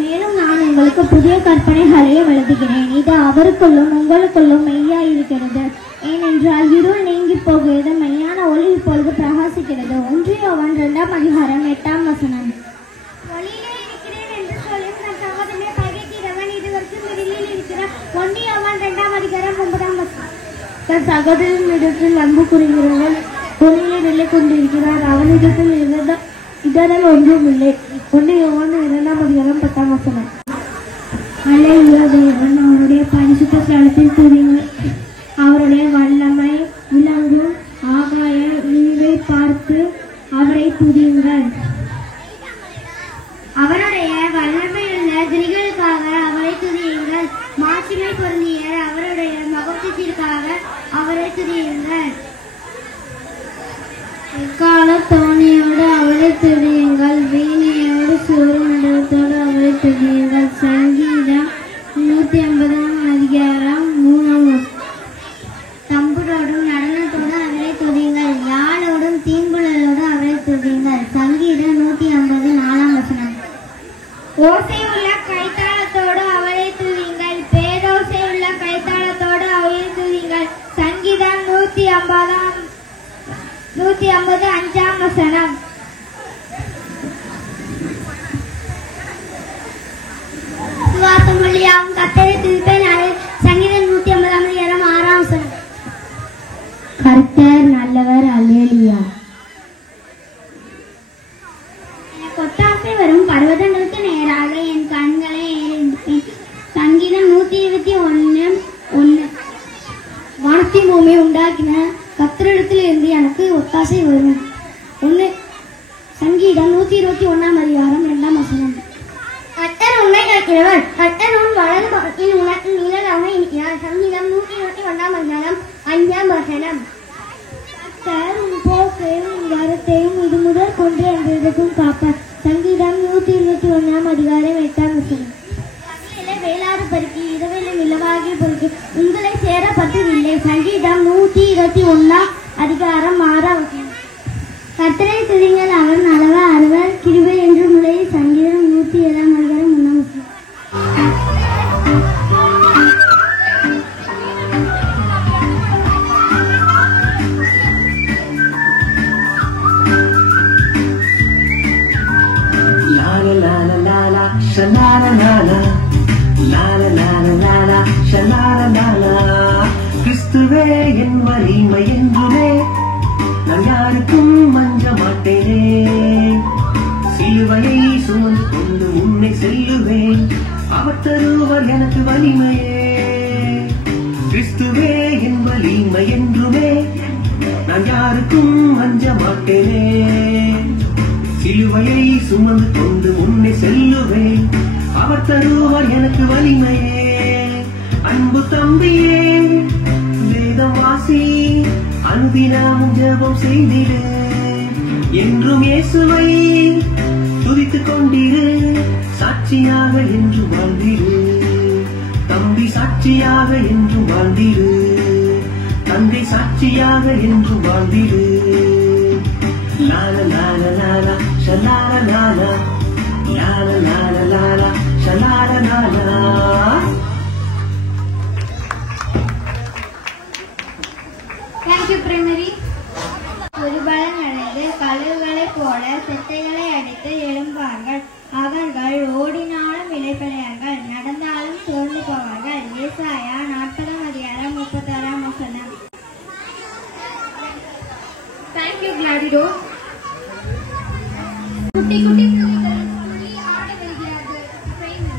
மேலும் நான் உங்களுக்கு புதிய கற்பனைகளையும் எழுதுகிறேன். இது அவருக்குள்ளும் உங்களுக்குள்ளும் மெய்யாயிருக்கிறது. ஏனென்றால் இருள் நீங்கி போகிறது, மெய்யான ஒளி இப்பொழுது பிரகாசிக்கிறது. 1 யோவான் 2ஆம் அதிகாரம் 8ஆம் வசனம். ஒளியிலே இருக்கிறேன் என்று சொல்லும் தன் சகோதரனை பகைக்கிறவன் இதுவரைக்கும் இருளில் இருக்கிறான். 1 யோவான் 2ஆம் அதிகாரம் 9ஆம் வசனம். தன் சகோதரனிடத்தில் அன்பு கூறுகிறவன் ஒளியிலே நிலை கொண்டிருக்கிறார். அவனிடத்தில் இதனால் ஒன்றும் இல்லை. 1 யோவான் 2ஆம் அதிகாரம் 10ஆம் வசனம். அல்லேலூயா. தேவன் அவருடைய பரிசுத்த ஸ்தலத்தில் துதியுங்கள். அவருடைய வல்லமை விளங்கும் ஆகாய நீரை பார்த்து அவரை துதியுங்கள். அவருடைய வல்லமையுள்ள கிரிகளுக்காக அவரை துதியுங்கள். மாட்சிமை பொருந்திய அவருடைய மகத்துவத்திற்காக அவரை துதியுங்கள். எக்கால தோணியோடு அவரை துதியுங்கள். வீணையோடு சூரிய மண்டலத்தோடு அவரை துதியுங்கள். சங்கீதம் 150ஆம் அதிகாரம் 3ஆம் வசனம். தம்புரோடும் நடனத்தோடு அவரை துதியுங்கள். யாழோடும் தீங்குழலோடு அவரை துதியுங்கள். சங்கீதம் 154ஆம் வசனம். ஓசை உள்ள கைத்தாளத்தோடு அவரை துதியுங்கள். பேரோசை உள்ள கைத்தாளத்தோடு அவரை துதியுங்கள். 150 5ஆம் வசனம். சுவாசம் வழியாகவும் கர்த்தரை துதிப்பேன். சங்கீதம் 150 அதிகாரம் 6ஆம் வசனம். கர்த்தர் நல்லவர். அல்லேலூயா. எனக்கு ஒத்தாசை வரும் பர்வதங்களுக்கு நேராக என் கண்களை ஏறெடுப்பேன். சங்கீதம் 121:1. வானத்தை பூமியை உண்டாக்கின கர்த்தரிடத்தில் இருந்து எனக்கு ஒத்தாசை வரும். சங்கீதம் 121ஆம் அதிகாரம் 2ஆம் வசனம். கர்த்தர் உன்னை காக்கிறவர். கர்த்தர் உன் வலது பக்கத்தில் உனக்கு நிழலாக இருக்கிறார். சங்கீதம் 121ஆம் அதிகாரம் 5ஆம் வசனம். கர்த்தர் உன் போக்கையும் உன் வரத்தையும் இது முதல் கொண்டு என்றதுக்கும் காப்பார். சங்கீதம் 121ஆம் அதிகாரம் 8ஆம் வசனம். வேளாறு பருக்கி இரவிலும் இலவாகி பொறுக்கி உங்களை சேரப்பட்டதில்லை. சங்கீதம் 121ஆம் அதிகாரம் 6ஆம் வசனம். கர்த்தரை துதிங்கள், அவர் நல்லவர், அவர் கிருபை என்று முறையை. சங்கீதம் 107ஆம் அதிகாரம் 3ஆம் வசனம். கிறிஸ்துவே என் வலிமை என்றுமே நான் யாருக்கும் மஞ்ச மாட்டேனே. சிலுவையை சுமந்து கொண்டு முன்னே செல்லுவேன். அவர் தருவர் எனக்கு வலிமையே. கிறிஸ்துவே என் வலிமை என்றுமே நான் யாருக்கும் மஞ்ச மாட்டேனே. சிலுவையை சுமந்து கொண்டு முன்னே செல்லுவேன். அவர் தருவார் எனக்கு வலிமையே. அன்பு தம்பியே, வேதம் வாசி, அனுதினமும் ஜெபம் செய்திடு. என்றும் இயேசுவை துதித்துக் கொண்டிரு. சாட்சியாக என்று வாழ்ந்திடு தம்பி, சாட்சியாக என்று வாழ்ந்திடு தந்தை, சாட்சியாக என்று வாழ்ந்திடு. லால லால லால ஷலால லால லால லால லால ஷலால லால. Thank you primary. ஒரு பலன் அடைந்து கழுகுகளைப் போல செத்தைகளை அடித்து எழும்பார்கள். அவர்கள் ஓடினாலும் இளைப்படையார்கள், நடந்தாலும் சோர்ந்து போவார்கள். ஏசாயா 40ஆம் அதிகாரம் 36ஆம் வசனம். தேங்க்யூ கிளாடிடோ. குட்டி குட்டி பிள்ளைகள் துள்ளி ஆட வருகிறார்கள். பிரைமரி.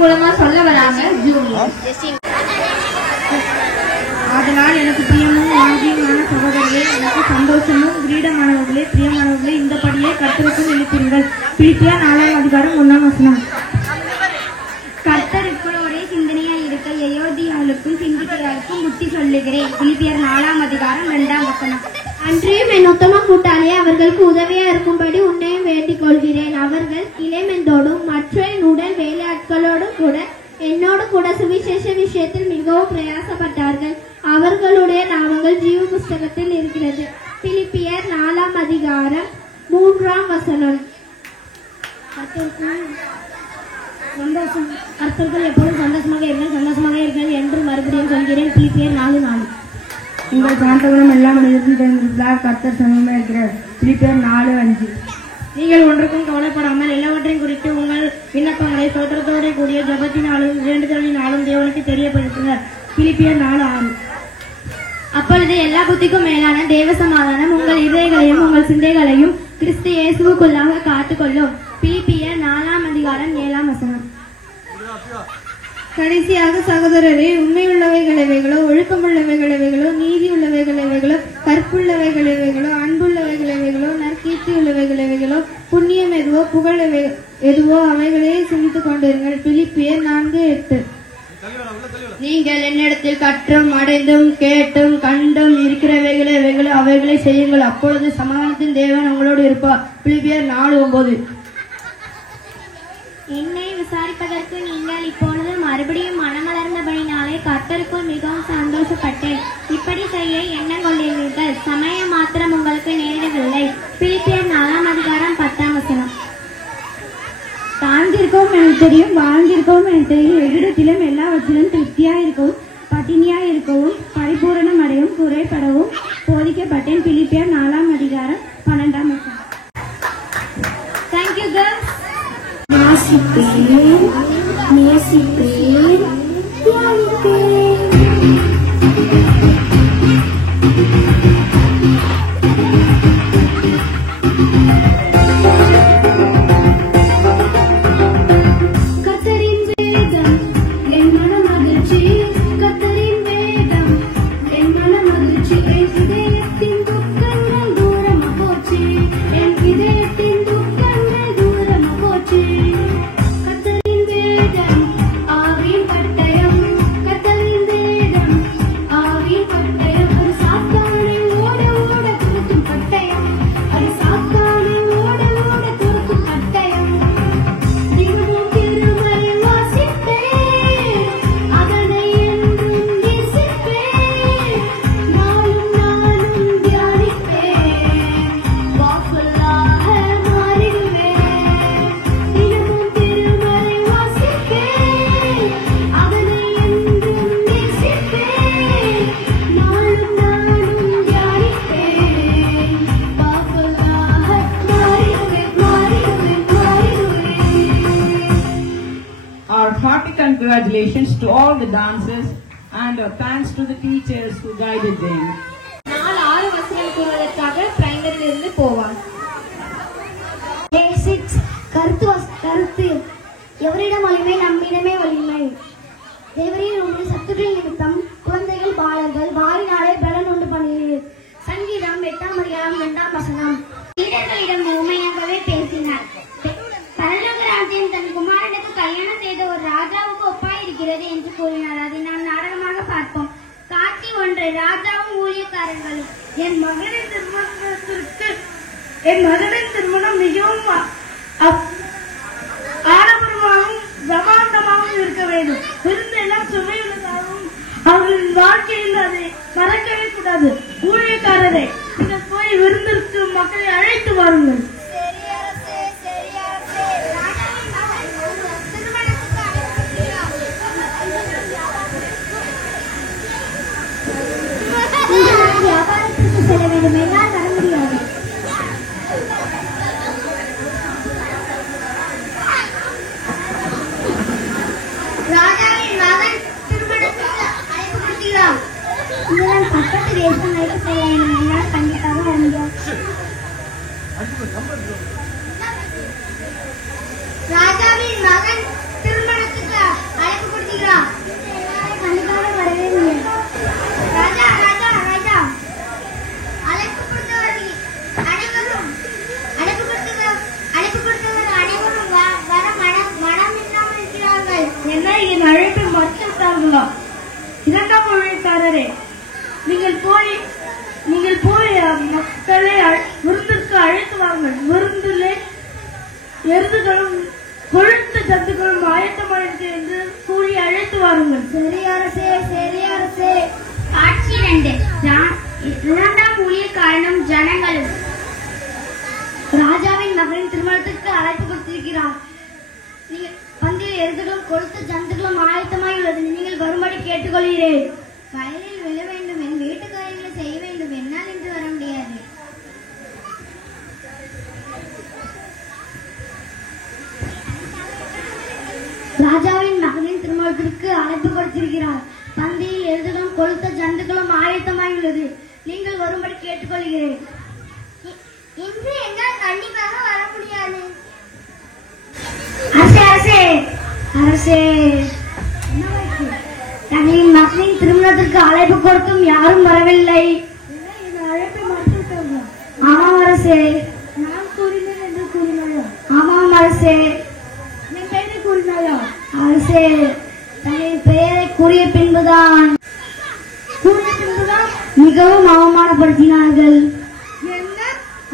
மூலமா சொல்ல வராங்க ஜூனியர். அதனால் எனக்கு பிரியமும் வாங்கியமான சகோதரர்களே, எனக்கு சந்தோஷமும் கிரீடமானவர்களே, பிரியமானவர்களே, இந்த படியே கர்த்தருக்குள் எழுப்பிடுங்கள். பிலிப்பியர் 4ஆம் அதிகாரம் 1ஆம் வசனம். கர்த்தர் இப்பொழுதே சிந்தனையாய் இருக்க யெயோதியாளுக்கும் சிந்திக்கையாளுக்கும் புத்தி சொல்லுகிறேன். பிலிப்பியர் 4ஆம் அதிகாரம் 2ஆம் வசனம். அன்றையும் என் உத்தம கூட்டாளியே, அவர்களுக்கு உதவியா இருக்கும்படி உன்னையும் வேண்டிக் கொள்கிறேன். அவர்கள் கிளேமெந்தோடும் மற்ற உடல் வேலையாட்களோடும் கூட என்னோடு கூட சுவிசேஷ விஷயத்தில் மிகவும் பிரயாசப்பட்டார்கள். அவர்களுடைய நாமங்கள் ஜீவ புஸ்தகத்தில் இருக்கிறது. பிலிப்பியர் 4ஆம் அதிகாரம் 3ஆம் வசனம். சந்தோஷம். கர்த்தர்கள் எப்போதும் சந்தோஷமாக இருங்கள் என்று மறுபடியும் சொல்கிறேன். பிலிப்பியர் 4:4. உங்கள் சாந்தகுணம் எல்லா மனிதருக்கும் தெரிந்திருந்தால் கர்த்தர் சமமாக இருக்கிறார். பிலிப்பியர் 4:5. நீங்கள் ஒன்றுக்கும் கவலைப்படாமல் எல்லாவற்றையும் குறித்து உங்கள் விண்ணப்பங்களை சோத்திரத்தோட கூடிய ஜபத்தினாலும் வேண்டுதலினாலும் தேவனுக்கு தெரியப்படுத்துங்கள். பிலிப்பியர் 4:6. அப்பொழுது எல்லா புத்திக்கும் மேலான தேவ சமாதானம் உங்கள் இதயங்களையும் உங்கள் சிந்தைகளையும் கிறிஸ்து இயேசுவுக்குள்ளாக காத்துக்கொள்ளும். பிலிப்பியர் 4:7. கடைசியாக சகோதரரே, உண்மையுள்ளவைகளவைகளோ, ஒழுக்கமுள்ளவைகளவைகளோ, நீதி உள்ளவைகளவைகளோ, கற்புள்ளவைகளவைகளோ, அன்புள்ளவைகளவைகளோ, நற்கீர்த்தி உள்ளவைகளவைகளோ, புண்ணியம் எதுவோ, புகழ் எதுவோ அவைகளே சிந்தித்துக் கொண்டிருங்கள். பிலிப்பியர் 4:8. நீங்கள் என்னிடத்தில் கற்றும் அடைந்தும் கேட்டும் கண்டும் இருக்கிறவைகளோ அவைகளை செய்யுங்கள், அப்பொழுது சமாதானத்தின் தேவன் உங்களோடு இருப்பார். பிலிப்பியர் 4:9. என்னை விசாரிப்பதற்கு நீங்கள் இப்பொழுது மறுபடியும் மனமலர்ந்தபடினாலே கர்த்தருக்குள் மிகவும் சந்தோஷப்பட்டேன். இப்படி செய்ய எண்ணம் கொண்டீர்கள், சமயம் மாத்திரம் உங்களுக்கு நேரிடவில்லை. பிலிப்பியர் 4:10. தாழ்ந்திருக்கவும் எனக்கு தெரியும், வாழ்ந்திருக்கவும் எனக்கு தெரியும், எவ்விடத்திலும் எல்லாவற்றிலும் திருப்தியாய் இருக்கவும், பட்டினியாய் இருக்கவும், பரிபூரணம் அடையவும், குறைபடவும் போதிக்கப்பட்டேன். பிலிப்பியர் 4:12. Thank you girls. வாசிப்பேன், நேசிப்பேன், தியானிப்பேன். கர்த்தரின் வேதம் என் மனம் மகிழ்ச்சி, கர்த்தரின் வேதம் என் மனம் மகிழ்ச்சி. என் இதயத்தின் துக்கங்கள் தூரமாக போச்சு, என் இதயத்தின் துக்கங்கள் தூரமாக போச்சு. கர்த்தரின் வேதம் ஆவியின் பட்டயம், கர்த்தரின் வேதம் ஆவியின் பட்டயம். ஒரு சாத்தானை ஓட ஓட துரத்தும் பட்டயம், ஒரு சாத்தானை ஓட ஓட துரத்தும் பட்டயம். தினமும் திருமறை வாசிப்பேன், அதனை என்றும் நேசிப்பேன். நாளும் நானும் தியானிப்பேன், வாக்குகளாக மாறிடுவேன். தினமும் திருமறை வாசிப்பேன், அதனை என்றும் நேசிப்பேன். நாளும் நானும் தியானிப்பேன், வாக்குகளாக மாறிடுவேன். Our hearty congratulations to all the dancers and our thanks to the teachers who guided them. 6 வசனம் கூறுவதற்காக பிரைமரியிலிருந்து போவார். கருத்து எவரிடம் வலிமை, நம்மிடமே வலிமை. தேவரீர் உங்கள் சத்துக்கள் நிமித்தம் குழந்தைகள் பாலர்கள் வாரினாலே பலன் உண்டு பண்ணுகிறீர். சங்கீதம் 8:2. சீடர்களிடம் உண்மையாகவே பேசினார். பரலோக ராஜ்யம் தன் குமாரனுக்கு கல்யாணம் செய்த ஒரு ராஜாவுக்கு ஒப்பாயிருக்கிறது என்று கூறினார். அதை நாம் நாடகமாக பார்ப்போம். காட்சி 1. ராஜாவும் ஊழியக்காரர்களும். என் மகனின் திருமணம் மிகவும் ஆடம்பரமாகவும் பிரமாண்டமாகவும் இருக்க வேண்டும். விருந்தெல்லாம் சுவையுள்ளதாகவும் அவர்களின் வாழ்க்கையில் அதை மறக்கவே கூடாது. ஊழியக்காரரை, நீங்கள் போய் விருந்திற்கு மக்களை அழைத்து வாருங்கள். வியாபாரத்திற்கு செல்ல வேண்டும், என்னால் வர முடியாது. ராஜாவின் மகன் திருமணத்துக்கு அழைப்பு கொடுக்கிறார். இதனால் பக்கத்து தேசம் அழைத்து செல்ல வேண்டும், என்னால் கண்டிப்பாக வர முடியாது. ராஜாவின் மகன் திருமணத்துக்கு அழைப்பு கொடுக்கிறார். கண்டிப்பாக வரவே முடியாது. ராஜா ராஜா ராஜா அழைப்பு கொடுத்தவர் அனைவரும் வர மனம் இல்லாமல் இருக்கிறார்கள். என்ன என் அழைப்பை மறுத்துவிட்டார்களா? 2ஆம் ஊழியக்காரரே, நீங்கள் போய் மக்களை விருந்திற்கு அழைத்து வாருங்கள். விருந்திலே எருதுகளும் கொழுத்த ஜந்துகளும் ஆயத்தமாயிருக்கு என்று கூறி அழைத்து வாருங்கள். சரி அரசே, சரி அரசே. காட்சி 2. 2ஆம் ஊழியக்காரனும் ஜனங்களும். ராஜாவின் மகனின் திருமணத்திற்கு அழைப்பு கொடுத்திருக்கிறார். பந்தியில் எருதுகளும் கொழுத்த ஜந்துகளும் ஆயத்தமாய் உள்ளது. நீங்கள் வரும்படி கேட்டுக்கொள்கிறேன். வயலில் விழ வேண்டும், என் வீட்டு காரியங்களை செய்ய வேண்டும், என்னால் இன்று வர முடியாது. ராஜாவின் மகனின் திருமணத்திற்கு அழைப்பு கொடுத்திருக்கிறார். பந்தியில் எழுதுகளும் கொளுத்த ஜந்துக்களும் ஆயத்தமாயுள்ளது. நீங்கள் வரும்படி கேட்டுக்கொள்கிறேன். இன்று என்னால் கண்டிப்பாக வர முடியாது. அரசே அரசே தங்களின் மகனின் திருமணத்திற்கு அழைப்பு கொடுத்தும் யாரும் வரவில்லை. ஆமாம் அரசே. நான் கூறினேன் என்று கூறினாயோ? ஆமாம் அரசே. என் பெயரை கூறினாயோ? அரசே, தங்களின் பெயரை கூறிய பின்புதான் மிகவும் அவமானப்படுத்தினார்கள். என்ன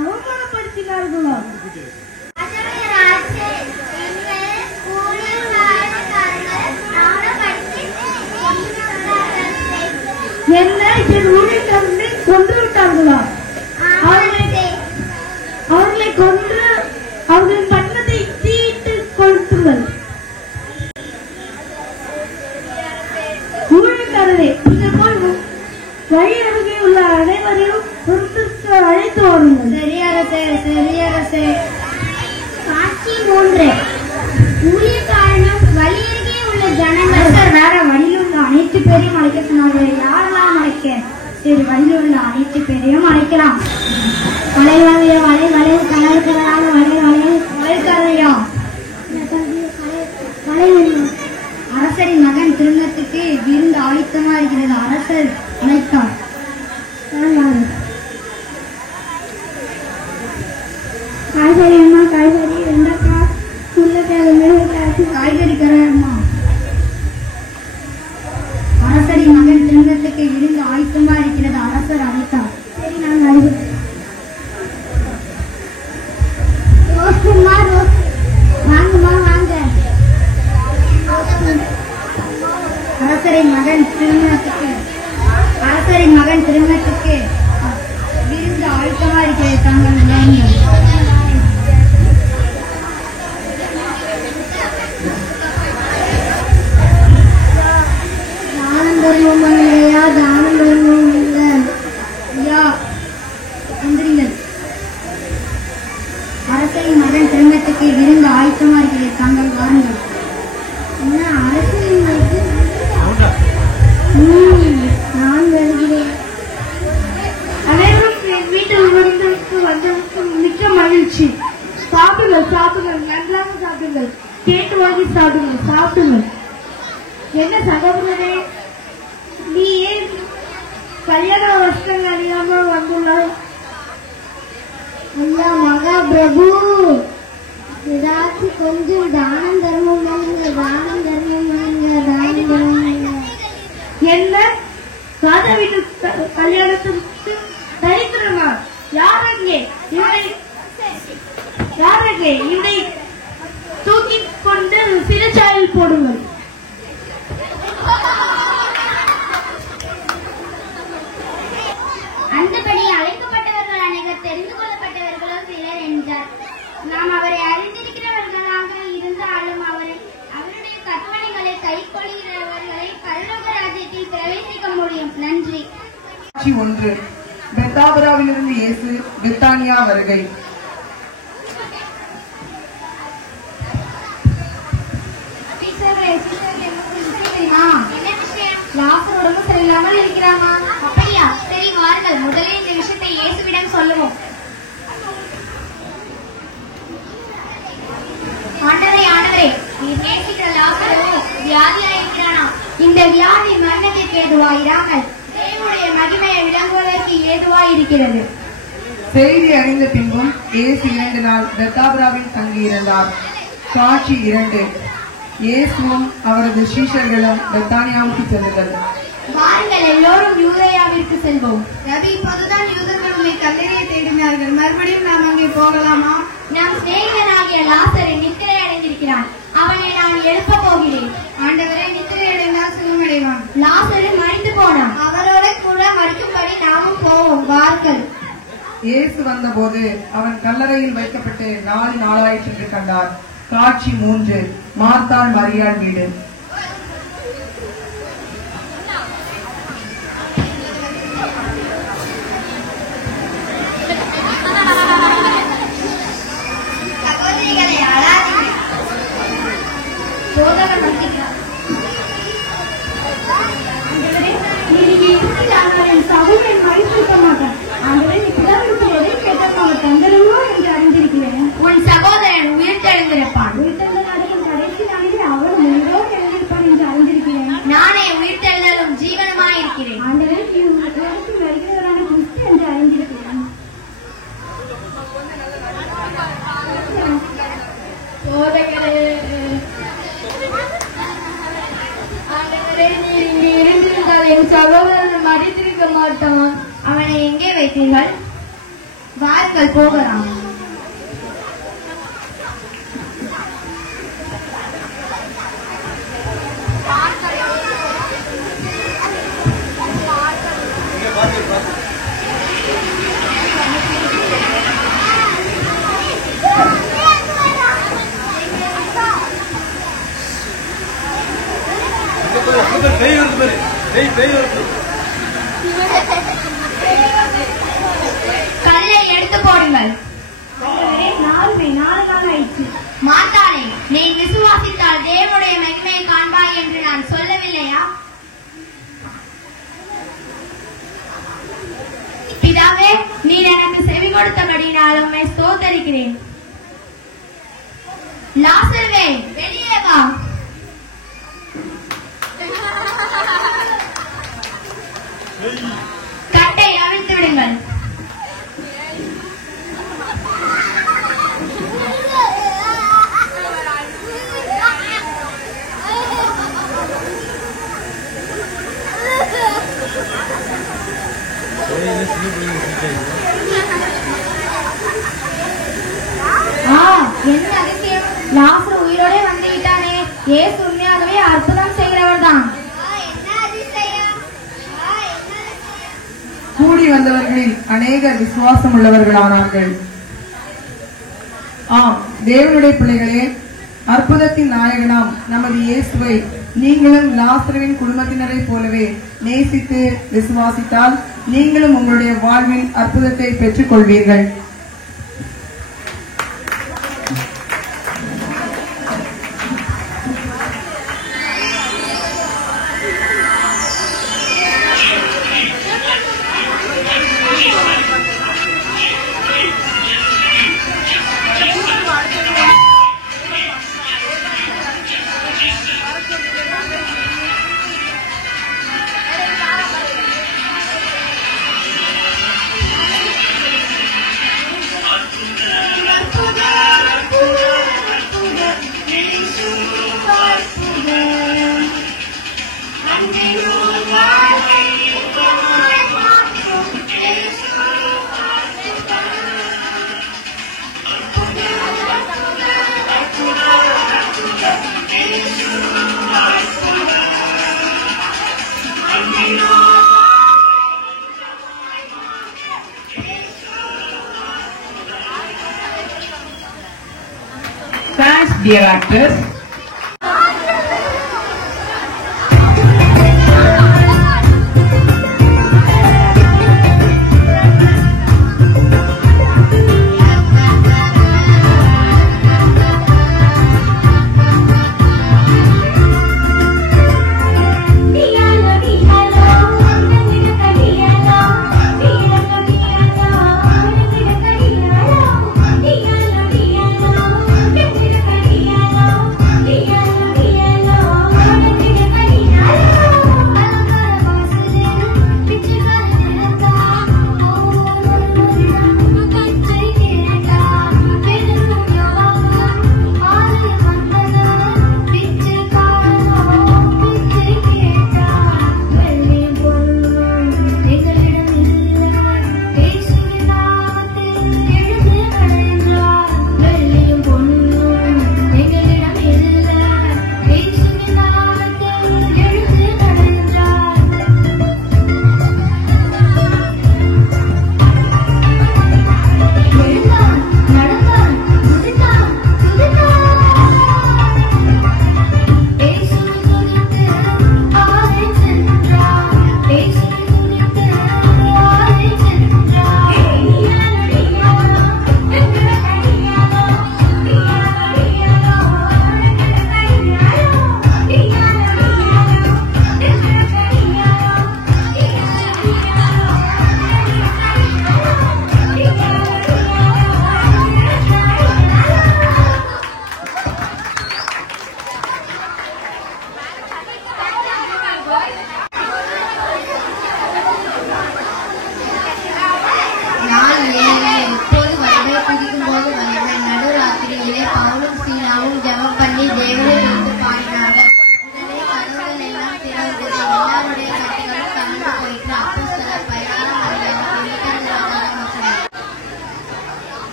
அவமானப்படுத்தினார்களோ? என்ன என் ஊழியக்காரனை கொன்று விட்டார்களா? அவர்களை கொன்று அவர்களின் பட்டத்தை தீட்டு கொளுத்துங்கள். ஊழியக்காரரே, நீங்கள் போய் வழி அருகே உள்ள அனைவரையும் பொறுத்திற்கு அழைத்து வாருங்கள். சரியரசே சரியரசே. காட்சி 3. ஊழியக்காரனும் வழி அருகே உள்ள ஜனங்கள். வேற வழியில் உள்ள அனைத்து பேரையும் அழைக்க சொன்னார்கள். யாரெல்லாம் அழைக்க? சரி, வழியில் உள்ள அனைத்து பேரையும் அழைக்கலாம். வலை வலையோ வலை வலை கலருக்கிறாங்க. வலை வலை வலைக்கரையோ வலை. அரசரின் மகன் திருமணத்துக்கு விருந்து ஆயத்தமா இருக்கிறது. அரசர் அழைத்தார். காய்கறி அம்மா, காய்கறி வெண்டைக்காய், உருளைக்கிழங்கு, காய்கறி கரையம்மா. அரசரின் மகன் திருமணத்துக்கு விருந்து ஆயத்தமா இருக்கிறது. அரசர் அழைத்தார். சரி, நான் வருகிறேன். வாங்கம்மா வாங்க. அரசரின் மகன் திருமணத்துக்கு விருந்து ஆயத்தமா இருக்கிறது. தாங்கள் வாருங்கள். தானம் தர்மம் இல்லையா? தானம் தர்மம் இல்லை ஐயா. வந்துறீங்கள். அரசரின் மகன் திருமணத்துக்கு விருந்து ஆயத்தமா இருக்கிறது. தாங்கள் வாருங்கள். என்ன அரசரின் மகன்? நான் வருகிறேன். அனைவரும் வீட்டில் வந்ததற்கு மிக்க மகிழ்ச்சி. சாப்பிடுங்கள் சாப்பிடுங்கள், நன்றாக சாப்பிடுங்கள். கேட்டு வாங்கி சாப்பிடுங்கள் சாப்பிடுங்கள். என்ன சகோதரனே, நீ ஏன் கல்யாண வஸ்திரங்கள் அணியாமல் வந்துள்ளாய்? ஐயா மகாபிரபு, ஏதாச்சும் கொஞ்சம் தானம் தர்மம் பண்ணுங்க. தானம் தர்மம் பண்ணுங்க. தானம் தர்மம். என்ன ராஜா வீட்டு கல்யாணத்துக்கு தரித்திரமா? யாரங்கே இவனை தூக்கி கொண்டு சிறைச்சாலையில் போடுங்கள். அந்தபடி அழைக்கப்பட்டவர்கள் அனைவர் தெரிந்து கொள்ளப்பட்டவர்களோ சிலர் என்றார். நாம் அவரை அறிந்திருக்கிறவர்களாக இருந்தாலும் அவருடைய கற்பனைகளை கைக்கொள்கிறவர்களை பரலோக ராஜ்யத்தில் பிரவேசிக்க முடியும். நன்றி. 1. பெத்தாபராவிலிருந்து இயேசு பெத்தானியா வருகை. உடம்பு சரியில்லாமல் இருக்கிறாமா? அப்படியா? சரி, வாருங்கள். முதலில் இந்த விஷயத்தை இயேசுவிடம் சொல்லுவோம். ஆண்டவரே ஆண்டவரே, நீர் நேசிக்கிற லாசரு வியாதியாயிருக்கிறானா? இந்த வியாதி மரணத்திற்கு ஏதுவாயிராமல் தேவனுடைய மகிமையை விளங்குவதற்கு ஏதுவாயிருக்கிறது. செய்தி அறிந்த பின்பும் இயேசு 2 நாள் பெத்தாபராவில் தங்கியிருந்தார். காட்சி 2. இயேசுவும் அவரது சீஷர்களும் பெத்தானியாவுக்கு செல்லுங்கள். வாருங்கள், எல்லோரும் யூதேயாவிற்கு செல்வோம். ரவி, இப்போதுதான் யூதர்கள் உண்மை கல்லறையை தேடினார்கள். மறுபடியும் நாம் அங்கே போகலாமா? நம் சிநேகிதனாகிய லாசரு நித்திரை அடைந்திருக்கிறான். அவனை நான் எழுப்ப போகிறேன். ஆண்டவரே, நித்திரை அடைந்தால் சுகமடைவான். லாசரு மறித்து போனான். அவரோட கூட மறிக்கும்படி நாமும் போவோம். வாருங்கள். இயேசு வந்தபோது அவன் கல்லறையில் வைக்கப்பட்டு 4 நாளாயிற்று என்று கண்டார். காட்சி 3. மார்த்தாள் மரியாள் வீடு. சோதரன் வைத்தீர்கள்? வாருங்கள் போகலாம். கல்லை எடுத்து போடுங்கள். நாலு நாள் ஆயிடுச்சு. மாத்தாளே, நீ விசுவாசித்தால் தேவனுடைய மகிமையை காண்பாய் என்று நான் சொல்லவில்லையா? பிதாவே, நீர் எனக்கு செவி கொடுத்தபடினால் உம்மை ஸ்தோத்தரிக்கிறேன். லாசருவே, வெளியே வா. கட்டை அவிழ்த்து விடுங்கள். என்ன அதிசயம்! லாசரு உயிரோட வந்து விட்டானே. இயேசு உண்மையாகவே அற்புதம் செய்கிறவர் தான். கூடி வந்தவர்களில் அநேகர் விசுவாசம் உள்ளவர்களானார்கள். ஆம், தேவனுடைய பிள்ளைகளே, அற்புதத்தின் நாயகனாம் நமது இயேசுவை நீங்களும் லாசருவின் குடும்பத்தினரை போலவே நேசித்து விசுவாசித்தால் நீங்களும் உங்களுடைய வாழ்வில் அற்புதத்தை பெற்றுக் கொள்வீர்கள். Thanks, dear actors.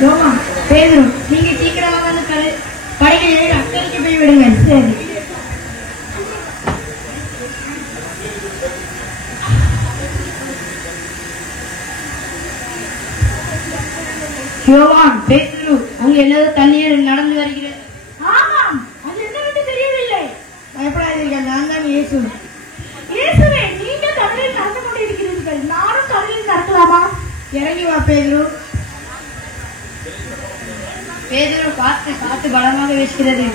யோமா பேதுரு, நீங்க சீக்கிரமா வந்து கடைக்கு அக்கறைக்கு போய் விடுங்க. சரி. யோவான், பேதுரு, அங்க எல்லாரும் தண்ணீர் நடந்து வருகிறது. ஆமாம், அது என்னவென்று தெரியவில்லை. பயப்படாதீர்கள், நான் தான் இயேசு. இயேசுவே, நீங்கள் கடலில் நடந்து கொண்டிருக்கிறீர்கள், நானும் கடலில் நடக்கலாமா? இறங்கி வா பேதுரு. பேதுரு, காத்து பலமாக வீசுகிறது.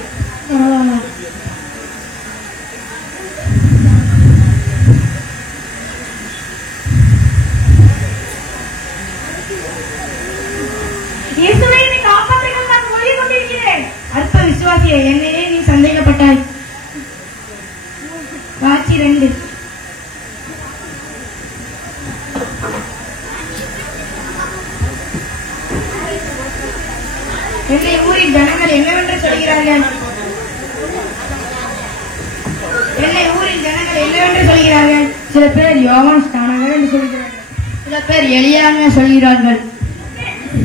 இயேசுவே, என்னை காப்பாற்றுங்கள், நான் மூழ்கிக் கொண்டிருக்கிறேன். அற்ப விசுவாசியே, என்னையே நீ சந்தேகப்பட்டாய். காட்சி 2. என்னை ஊரில் ஜனங்கள் என்னவென்று சொல்கிறார்கள்? என்னை ஊரில் ஜனங்கள் என்னவென்று சொல்கிறார்கள்? சில பேர் யோவான் ஸ்நானகர் என்று சொல்கிறார்கள், சில பேர் எலியான்னு சொல்கிறார்கள்,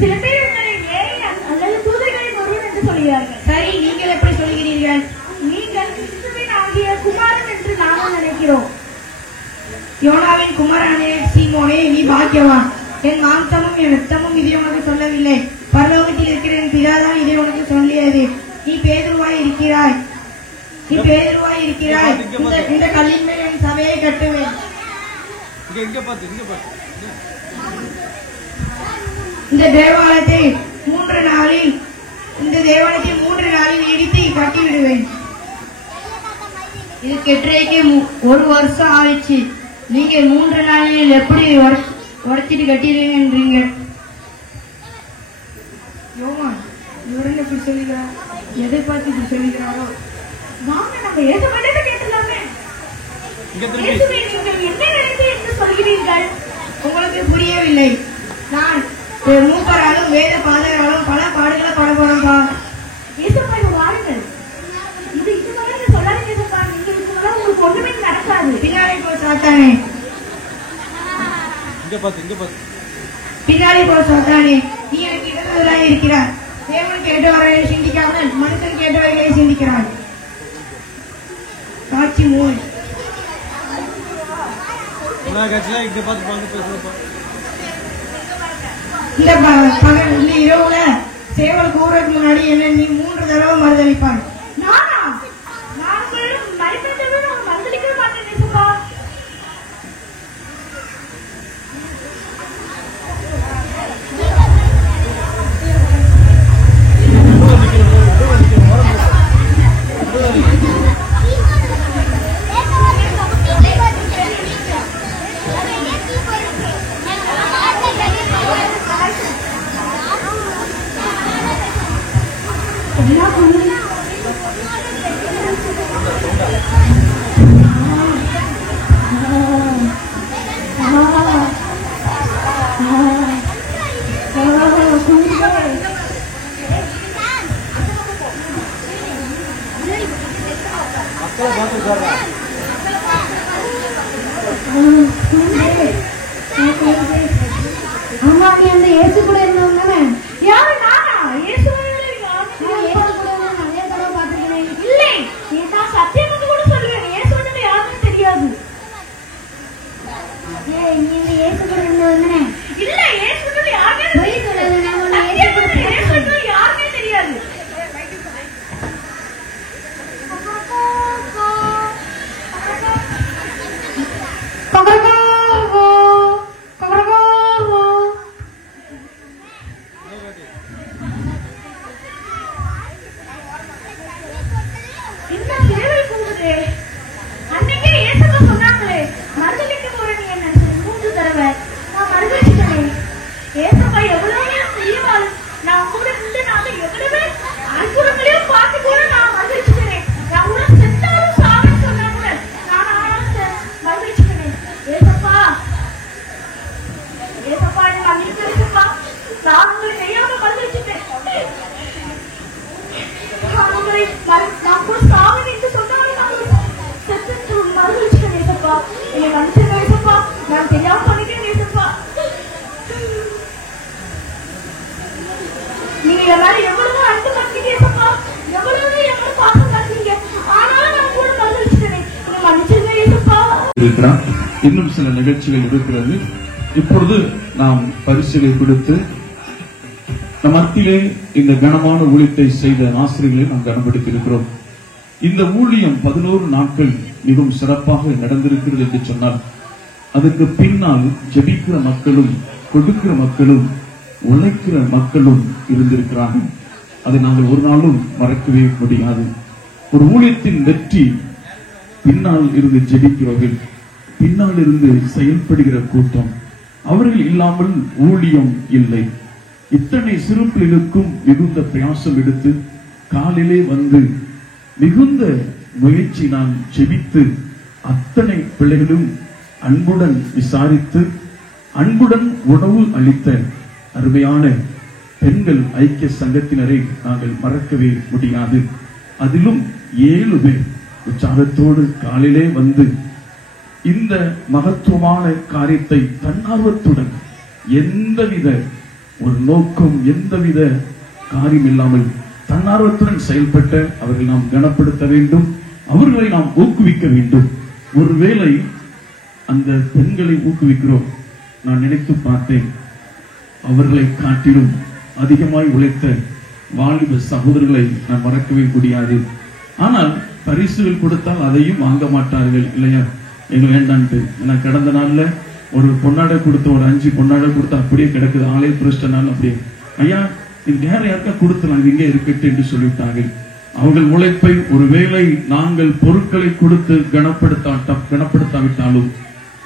சில பேர் உங்களை ஏலியா அல்லது தூதர்களில் ஒருவன் என்று சொல்கிறார்கள். சரி, நீங்கள் எப்படி சொல்கிறீர்கள்? நீங்கள் கிறிஸ்துவின் ஆகிய குமாரன் என்று நாங்கள் நினைக்கிறோம். யோனாவின் குமாரனே சீமோனே, நீ பாக்கியவான். என் மாம்சமும் என் ரத்தமும் இதை உனக்கு சொல்லவில்லை, பரலோகத்தில் இருக்கிற என் பிதாதான் இதை உனக்கு சொல்லியது. நீ பேதுருவாய் இருக்கிறாய். இந்த கல்லின் மேல் என் சபையை கட்டுவேன். இந்த தேவாலயத்தை 3 நாளில் இடித்து கட்டிவிடுவேன். இது கெட்டுறைக்கு 1 வருஷம் ஆயிடுச்சு. நீங்க 3 நாளில் எப்படி உடைச்சிட்டு கட்டிடுவீங்கன்றீங்க? யோவான், இவரங்க இப்படி சொல்லுகிறார், எதை பார்த்து இப்படி சொல்லுகிறாரோ? வாங்க, நம்ம இயேசு மட்டும் கேட்கலாமே. இயேசுவே, நீங்கள் என்ன நினைத்து என்று சொல்கிறீர்கள்? உங்களுக்கு புரியவில்லை. நான் மூப்பராலும் வேத பாதகராலும் பல பாடுகளை பட போறேன்பா. இயேசுப்பா, வாருங்கள். இது மாதிரி சொல்லாதீங்க இயேசுப்பா. நீங்க இதுக்கெல்லாம் உங்களுக்கு ஒண்ணுமே நடக்காது. பின்னாடி போ சாத்தானே, பின்னாடி போ சாத்தானே. நீ எனக்கு இடதுவராய் இருக்கிறார். தேவன் கேட்டவர்களை சிந்திக்காமல் மனுஷன் கேட்டவர்களை சிந்திக்கிறான். காட்சி 3. இந்த இரவுல சேவல் கூறதுக்கு முன்னாடி என்ன நீ 3 தடவை மறுதளிப்பான். நானா? நான் மறுபடியும் மறுதளிக்க மாட்டேன் இயேசுப்பா. ஆமா, நீ அந்த இயேசு கூட இருந்தவங்க தானே? யாரு? நானா? இயேசு நிறைய தடவை பார்த்துருக்கேன். இல்லை, நான் சத்தியத்துக்கு கூட சொல்றேன், இயேசு யாருன்னு தெரியாது. நீ இந்த இயேசு கூட இருந்தவங்க தானே? இல்ல, இயேசு யாருன்னு யாருமே தெரியாது. நான் கூட சாவன் என்று சொன்னாலும் நான் செத்து மறுதளிச்சுட்டேன் ஏசப்பா. என்னை மன்னிச்சிருங்க ஏசப்பா. நான் தெரியாம பண்ணிக்கிறேன் ஏசப்பா. நீங்க எல்லாரும் எவ்வளவு அன்பு காட்டுறீங்க ஏசப்பா. எவ்வளவு எவ்வளவு பாசம் காட்டுறீங்க. ஆனாலும் நான் கூட மறுதளிச்சுட்டேன். என்னை மன்னிச்சிருங்க ஏசப்பா. இன்னும் சில நிகழ்ச்சிகள் இருக்கிறது. இப்பொழுது நாம் பரிசுகளை கொடுத்து நம் மத்தியிலே இந்த கனமான ஊழியத்தை செய்த ஆசிரியர்களை நாம் கனப்படுத்தியிருக்கிறோம். இந்த ஊழியம் 11 நாட்கள் மிகவும் சிறப்பாக நடந்திருக்கிறது என்று சொன்னால் அதுக்கு பின்னால் ஜெபிக்கிற மக்களும் கொடுக்கிற மக்களும் உழைக்கிற மக்களும் இருந்திருக்கிறார்கள். அதை நாங்கள் ஒரு நாளும் மறக்கவே முடியாது. ஒரு ஊழியத்தின் வெற்றி பின்னால் இருந்து ஜெபிக்கிறவர்கள், பின்னால் இருந்து செயல்படுகிற கூட்டம், அவர்கள் இல்லாமல் ஊழியம் இல்லை. இத்தனை சிறு பிள்ளைகளுக்கும் மிகுந்த பிரயாசம் எடுத்து காலிலே வந்து மிகுந்த முயற்சி நான் ஜெபித்து அத்தனை பிள்ளைகளும் அன்புடன் விசாரித்து அன்புடன் உணவு அளித்த அருமையான பெண்கள் ஐக்கிய சங்கத்தினரை நாங்கள் மறக்கவே முடியாது. அதிலும் 7 பேர் உற்சாகத்தோடு காலிலே வந்து இந்த மகத்துவமான காரியத்தை தன்னார்வத்துடன் எந்தவித ஒரு நோக்கம் எந்தவித காரியம் இல்லாமல் தன்னார்வத்துடன் செயல்பட்ட அவர்கள் நாம் கனப்படுத்த வேண்டும். அவர்களை நாம் ஊக்குவிக்க வேண்டும். ஒருவேளை அந்த பெண்களை ஊக்குவிக்கிறோம், நான் நினைத்து பார்த்தேன், அவர்களை காட்டிலும் அதிகமாய் உழைத்த வாலிப சகோதரர்களை நான் மறக்கவே முடியாது. ஆனால் பரிசுகள் கொடுத்தால் அதையும் வாங்க மாட்டார்கள் இல்லையா? எங்க வேண்டான்ட்டு. ஏன்னா கடந்த நாள்ல ஒரு பொன்னாடை கொடுத்த, ஒரு 5 பொன்னாடை கொடுத்தா அப்படியே கிடக்குது, ஆளே புரிச்சிட்டனாலும் அப்படியே, ஐயா இது வேற யாருக்கா கொடுத்தலாம், இது இங்கே இருக்கட்டு என்று சொல்லிவிட்டார்கள். அவர்கள் உழைப்பை ஒருவேளை நாங்கள் பொருட்களை கொடுத்து கனப்படுத்தாவிட்டாலும்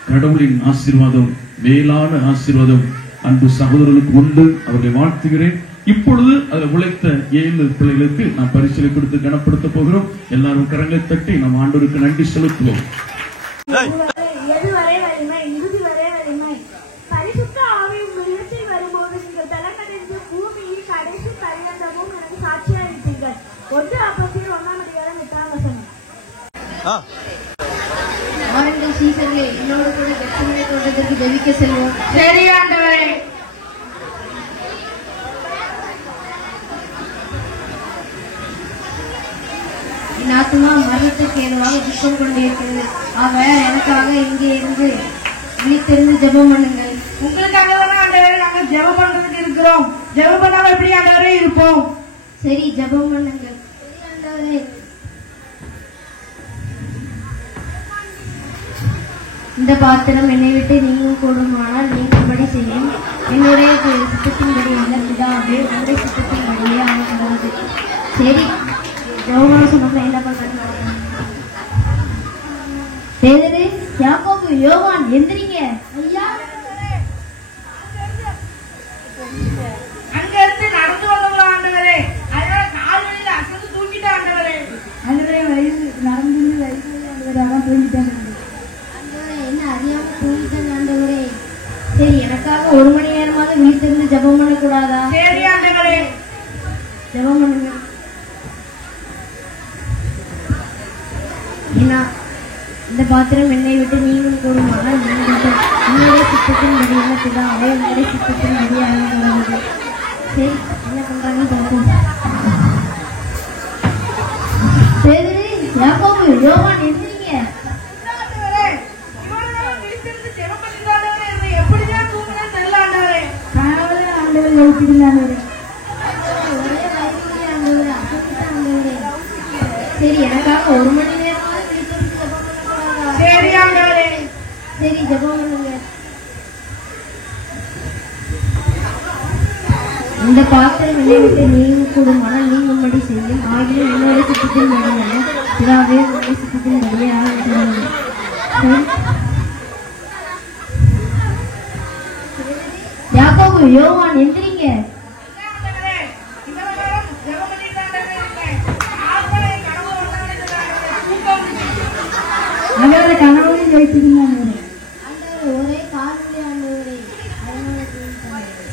கடவுளின் ஆசீர்வாதம், மேலான ஆசீர்வாதம் அன்பு சகோதரர்களுக்கு உண்டு. அவர்களை வாழ்த்துகிறேன். இப்பொழுது அதில் உழைத்த 7 பிள்ளைகளுக்கு நாம் பரிசுகளை கொடுத்து கனப்படுத்த போகிறோம். எல்லாரும் கரங்களை தட்டி நாம் ஆண்டவருக்கு நன்றி செலுத்துவோம். எதுவரை வலிமை, இறுதி வரை வலிமை. பரிசுத்த ஆவியின் உள்ளத்தில் வரும்போது நீங்கள் பலனடைந்து பூமியில் கடைசி பரியந்தமும் எனக்கு சாட்சியா இருப்பீர்கள். 1 அப்போஸ்தலர் 1:8 ஆரம்ப சீசன்ல என்னோட கூட வெற்றிமலை தோட்டத்திற்கு ஜெபிக்க செல்வோம். சரி ஆண்டவரே. என் ஆத்மா மரணத்துக்கு ஏதுவாக துக்கம் கொண்டிருக்கிறது. அவர் எனக்காக இங்கே இருந்து விழித்திருந்து ஜெபம் பண்ணுங்கள். உங்களுக்காக ஆண்டவரே நாங்கள் ஜெபம் பண்றதுக்கு இருக்கிறோம். ஜெபம் பண்ணாம எப்படி ஆண்டவரே இருப்போம்? சரி, ஜெபம் பண்ணுங்கள். இந்த பாத்திரம் என்னை விட்டு நீங்கும் கூடுமானால் நீங்கும்படி செய்யும். என்னுடைய சித்தத்தின்படி அல்ல பிதாவே, உங்களுடைய சித்தத்தின்படியே ஆகிறது. சரி, யோவான் சொன்ன என்ன பண்றாங்க? பேதுரு, யாக்கோபு, யோவான் எந்திரிங்க. ஐயா, அங்க இருந்து நடந்து வந்தவங்களா ஆண்டவரே? அதனால கால் வலியில அசந்து தூக்கிட்டு ஆண்டவரே. ஆண்டவரே வயசு நடந்து வயசு ஆண்டவரே அதான் தூங்கிட்டாங்க. என்ன அறியாம தூங்கிட்டேன் ஆண்டவரே. சரி, எனக்காக 1 மணி நேரமாவது விழித்திருந்து ஜெபம் பண்ணக்கூடாதா? சரி ஆண்டவரே. ஜெபம் பண்ணுங்க. ஏன்னா இந்த பாத்திரம் என்னை விட்டு நீங்களும் கூடுமானால் நீங்கள் உங்களுடைய சித்தத்தின் படியான பிதாவே, உங்களுடைய சித்தத்தின் படியாக. சரி, என்ன பண்றாங்கன்னு பார்ப்போம். பேதுரு, யாக்கோபு, யோவான் எந்திரிங்க. எப்படிதான் தூங்கினா தெரியல ஆண்டவரே. கனவுல ஆண்டவர் எழுப்பிடுங்க ஆண்டவரே. ஒரே வயசுல ஆண்டவரே, அசந்துட்ட ஆண்டவரே. சரி, எனக்காக 1 மணி நேரமாவது விழித்திருந்து ஜெபம் பண்ணக்கூடாதா? சரி ஆண்டவரே. சரி, ஜெபம் பண்ணுங்க. இந்த பாத்திரம் என்னை விட்டு நீங்க கூடுமானால் நீங்கும்படி செய்யும். ஆகியும் என்னுடைய சித்தத்தின் படியல்ல பிதாவே, உங்களுடைய சித்தத்தின் படியே ஆகிறது. யாக்கோபு, யோவான் எந்திரிங்க. ஆண்டவரே கனவுலையும் ஜெயிச்சிடுங்க ஆண்டவரே. ஆண்டவரே, ஒரே காலமே ஆண்டவரே.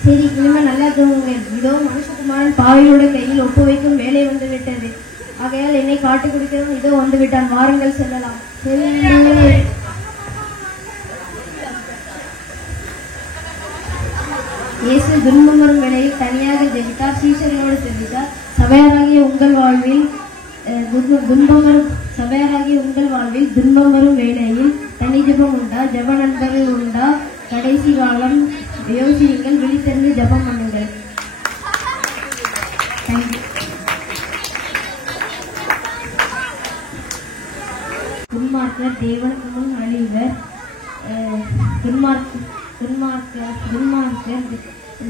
சரி, இனிமே நல்லா தூங்குங்க. இதோ மனுஷகுமாரன் பாவியோட கையில் ஒப்பு வைக்கும் வேலை வந்து விட்டது. ஆகையால் என்னை காட்டி கொடுக்கிறவன் இதோ வந்து விட்டான், வாருங்கள் செல்லலாம். இயேசு துன்பம் வரும் வேளையில் தனியாக ஜெபித்தார், சீஷர்களோடு ஜெபித்தார். சபையாராகிய உங்கள் வாழ்வில் துன்பம் வரும் வேளையில் தனி ஜெபம் உண்டா? ஜெப நண்பர்கள் உண்டா? கடைசி காலம் யோசியுங்கள், விழித்திருந்து ஜெபம் பண்ணுங்கள். துன்மார்க்கர் தேவனுக்கு முன் அழிவர், துன்மார்க்கர்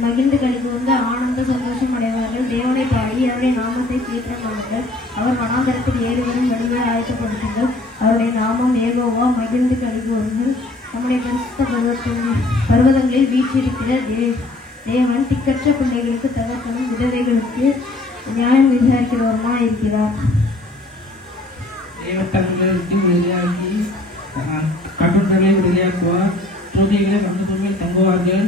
மகிழ்ந்து கழிவு வந்து ஆனந்த சந்தோஷம் அடைவார்கள். தேவனை பாடி அவருடைய நாமத்தை கீர்த்தனார்கள். அவர் வனாந்தரத்தில் ஏறுவரும் வழியை ஆயத்தப்படுத்துங்கள். அவருடைய நாமம் ஏகோவா. மகிழ்ந்து கழிவுவர்கள். நம்முடைய பரிசுத்த பர்வதங்களில் வீற்றிருக்கிற தேவன் திக்கற்ற பிள்ளைகளுக்கு தகப்பனும் விதவைகளுக்கு நியாயம் விசாரிக்கிறவருமா இருக்கிறார். விடுதலையாக்கி கட்டுண்டலை விடுதலையாக்குவார். தூதைகளை வந்ததுமையில் தங்குவார்கள்.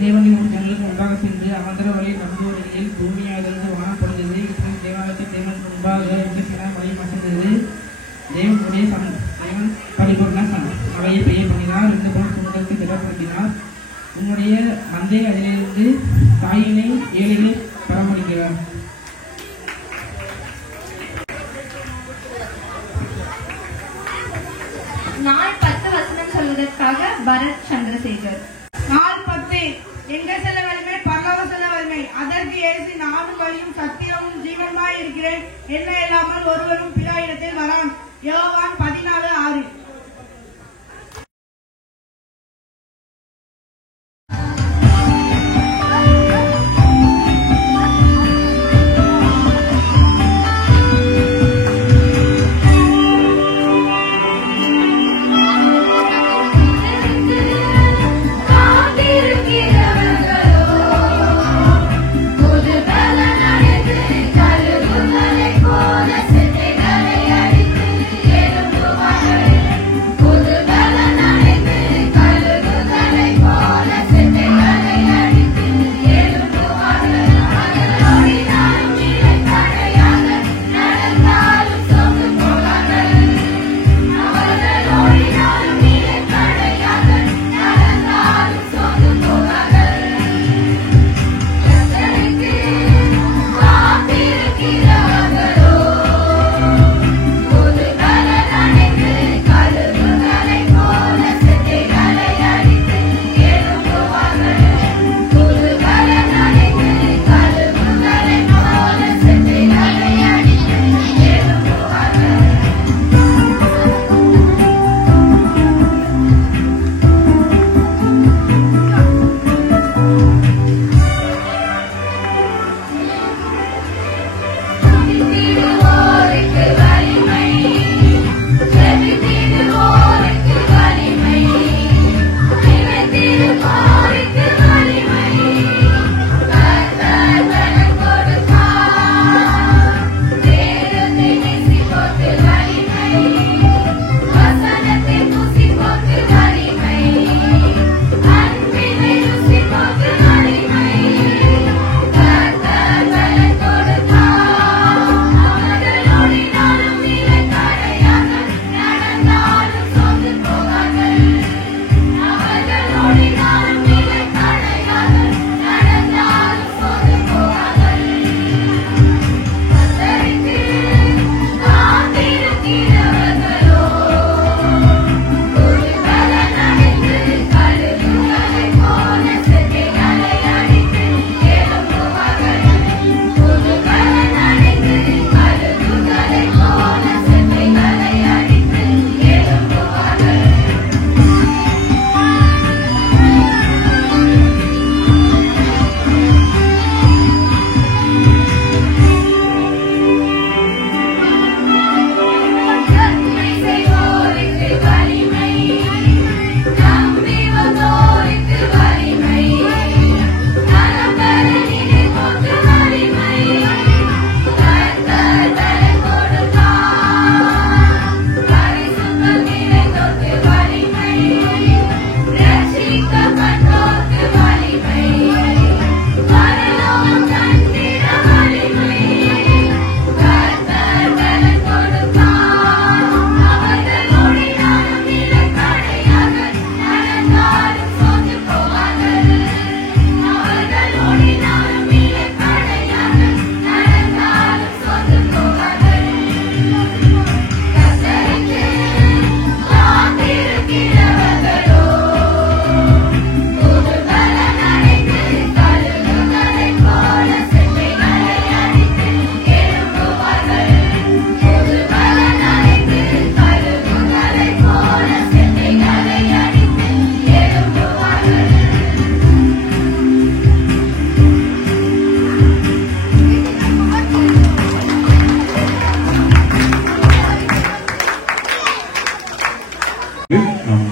தேவனின் ஜனங்களுக்கு முன்பாக சென்று அமர்ந்த வழியில் நம்புவதில் பூமியாதிருந்து வானப்படுகிறது. இஸ்ரேல் தேவாலயத்தில் தேவன் முன்பாக மழை மசந்தது. தேவன் பரிபூர்ண மழையை பெய்ய பண்ணினார். 2 போல் சுமங்களுக்கு திடப்படுத்தினார். உன்னுடைய மந்தை அதிலிருந்து தாயினை ஏழைகளை பராமரிக்கிறார். நாள் 10 வசனம் சொல்வதற்காக பரத் சந்திரசேகர். நாள் 10 எங்கள் செல்ல வலிமை பரலோக செல்ல வலிமை. அதற்கு இயேசு நானும் வழியும் சத்தியமும் ஜீவனுமாய் இருக்கிறேன், என்ன இல்லாமல் ஒருவரும் பிதா இடத்தில் வரான். யோவான் 14:6. கழுகுமலை போல சிதைகளை அடித்து எழும்புவார்.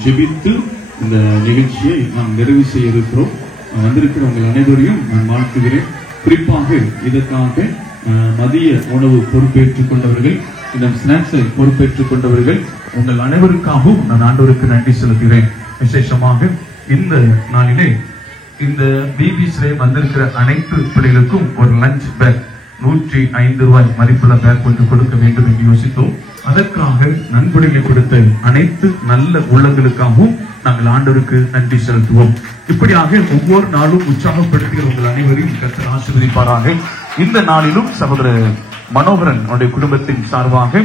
ஜெபித்து இந்த நிகழ்ச்சியை நாம் நிறைவு செய்ய இருக்கிறோம். வந்திருக்கிற உங்கள் அனைவரையும் நான் வாழ்த்துகிறேன். குறிப்பாக இதற்காக மதிய உணவு பொறுப்பேற்றுக் கொண்டவர்கள், இந்த ஸ்நாக்ஸை பொறுப்பேற்றுக் கொண்டவர்கள், உங்கள் அனைவருக்காகவும் நான் ஆண்டவருக்கு நன்றி செலுத்துகிறேன். விசேஷமாக இந்த நாளிலே இந்த பிபிசிலே வந்திருக்கிற அனைத்து பிள்ளைகளுக்கும் ஒரு லஞ்ச் பேக் 105 ரூபாய் மதிப்புள்ள பேக் ஒன்று கொடுக்க வேண்டும் என்று யோசித்தோம். அதற்காக நன்கொடைகளை கொடுத்த அனைத்து நல்ல உள்ளங்களுக்காகவும் நாங்கள் ஆண்டவருக்கு நன்றி செலுத்துவோம். இப்படியாக ஒவ்வொரு நாளும் உற்சாகப்படுத்துகிற உங்கள் அனைவரையும் கர்த்தர் ஆசீர்வதிப்பாராக. இந்த நாளிலும் சகோதரர் மனோகரன் அவருடைய குடும்பத்தின் சார்பாக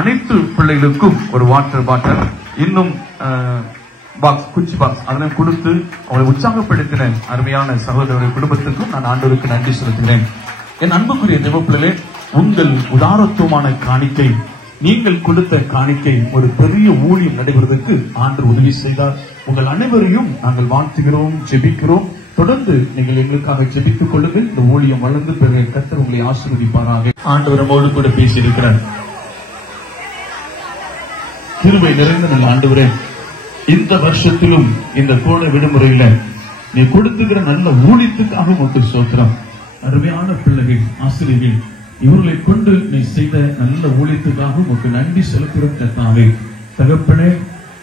அனைத்து பிள்ளைகளுக்கும் ஒரு வாட்டர் பாட்டில், இன்னும் பாக்ஸ், குச்சி பாக்ஸ் அதெல்லாம் கொடுத்து அவங்களை உற்சாகப்படுத்தின அருமையான சகோதரருடைய குடும்பத்திற்கும் நான் ஆண்டவருக்கு நன்றி செலுத்துகிறேன். என் அன்புக்குரிய தேவப்பிள்ளைகளே, உங்கள் உதாரத்துவமான காணிக்கை, நீங்கள் கொடுத்த காணிக்கை ஒரு பெரிய ஊழியம் நடைபெறுவதற்கு ஆண்டவர் உதவி செய்தார். உங்கள் அனைவரையும் நாங்கள் வாழ்த்துகிறோம், ஜெபிக்கிறோம். தொடர்ந்து நீங்கள் எங்களுக்காக ஜெபித்துக் கொள்ளுங்கள். இந்த ஊழியம் வளர்ந்து பிறகு கர்த்தர் உங்களை ஆசீர்வதிப்பாராக. ஆண்டவர் நம்மோடு கூட பேசியிருக்கிறார். கிருபை நிறைந்த நல்ல ஆண்டவரே, இந்த வருஷத்திலும் இந்த கோடை விடுமுறையில நீ கொடுத்துக்கிற நல்ல ஊழியத்துக்காக உமக்கு ஸ்தோத்திரம். அருமையான பிள்ளைகள், ஆசிரியர்கள், இவர்களை கொண்டு நீ செய்த நல்ல ஊழியத்துக்காக உமக்கு நன்றி செலுத்துகிறோம் கர்த்தாவே. தகப்பனே,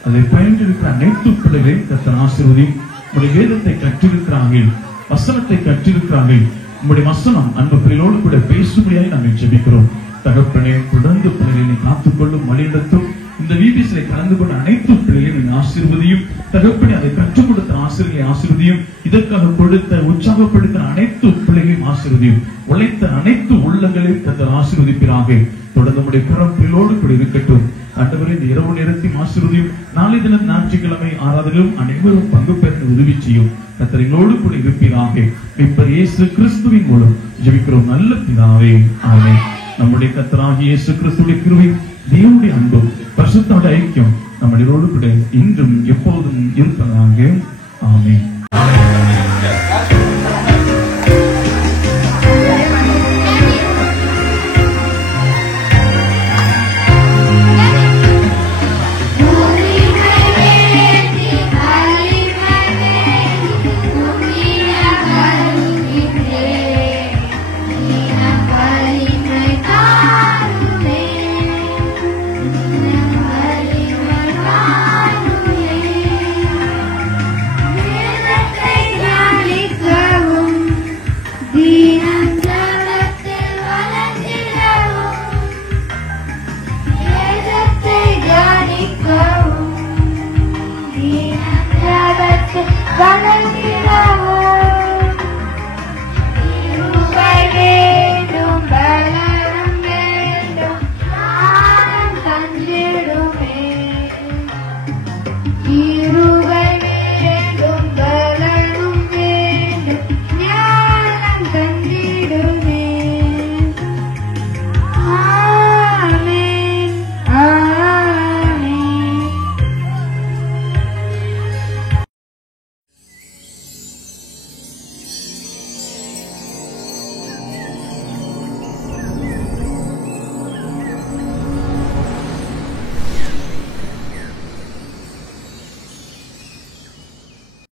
அதை பயின்றிருக்கிற அனைத்து பிள்ளைகளை கர்த்தர் ஆசீர்வதியும். உங்களுடைய வேதத்தை கற்றிருக்கிறார்கள், வசனத்தை கற்றிருக்கிறார்கள். உங்களுடைய வசனம் அன்பு பிள்ளைகளோடு கூட பேசும்படியாக நாங்கள் ஜெபிக்கிறோம். தகப்பனே, தொடர்ந்து பிள்ளைகளை காத்துக்கொள்ளும், வழிநடத்தும். இந்த விபிசில கலந்து கொண்ட அனைத்து பிள்ளைகளையும் ஆசீர்வதியும். தகப்பனே, அதை கற்றுக் கொடுத்த ஆசிரியர்களை ஆசீர்வதியும். இதற்காக கொடுத்த உற்சாகப்படுத்த அனைத்து பிள்ளைகளையும் ஆசீர்வதியும். உழைத்த அனைத்து உள்ளங்களையும் கர்த்தர் ஆசீர்வதிப்பீராக. தொடர்ந்து நம்முடைய பிறப்பிலோடு கூட இருக்கட்டும். ஆண்டவரே, இந்த இரவு நேரத்தையும் ஆசீர்வதியும். நாளை தினம் ஞாயிற்றுக்கிழமை ஆராதனையிலும் அனைவரும் பங்கு பெற்ற உதவி செய்யும். கர்த்தர் எங்களோடு கூட இருப்பீராக. மீட்பர் இயேசு கிறிஸ்துவின் மூலம் ஜெபிக்கிறோம் நல்ல பிதாவே, ஆமென். நம்முடைய கர்த்தராகிய இயேசு கிறிஸ்துவின் கிருபை, தேவனுடைய அன்பும் பரிசுத்த ஐக்கியம் நம்மளோடு கூட இன்றும் எப்போதும் இருப்பதாக. ஆமென்.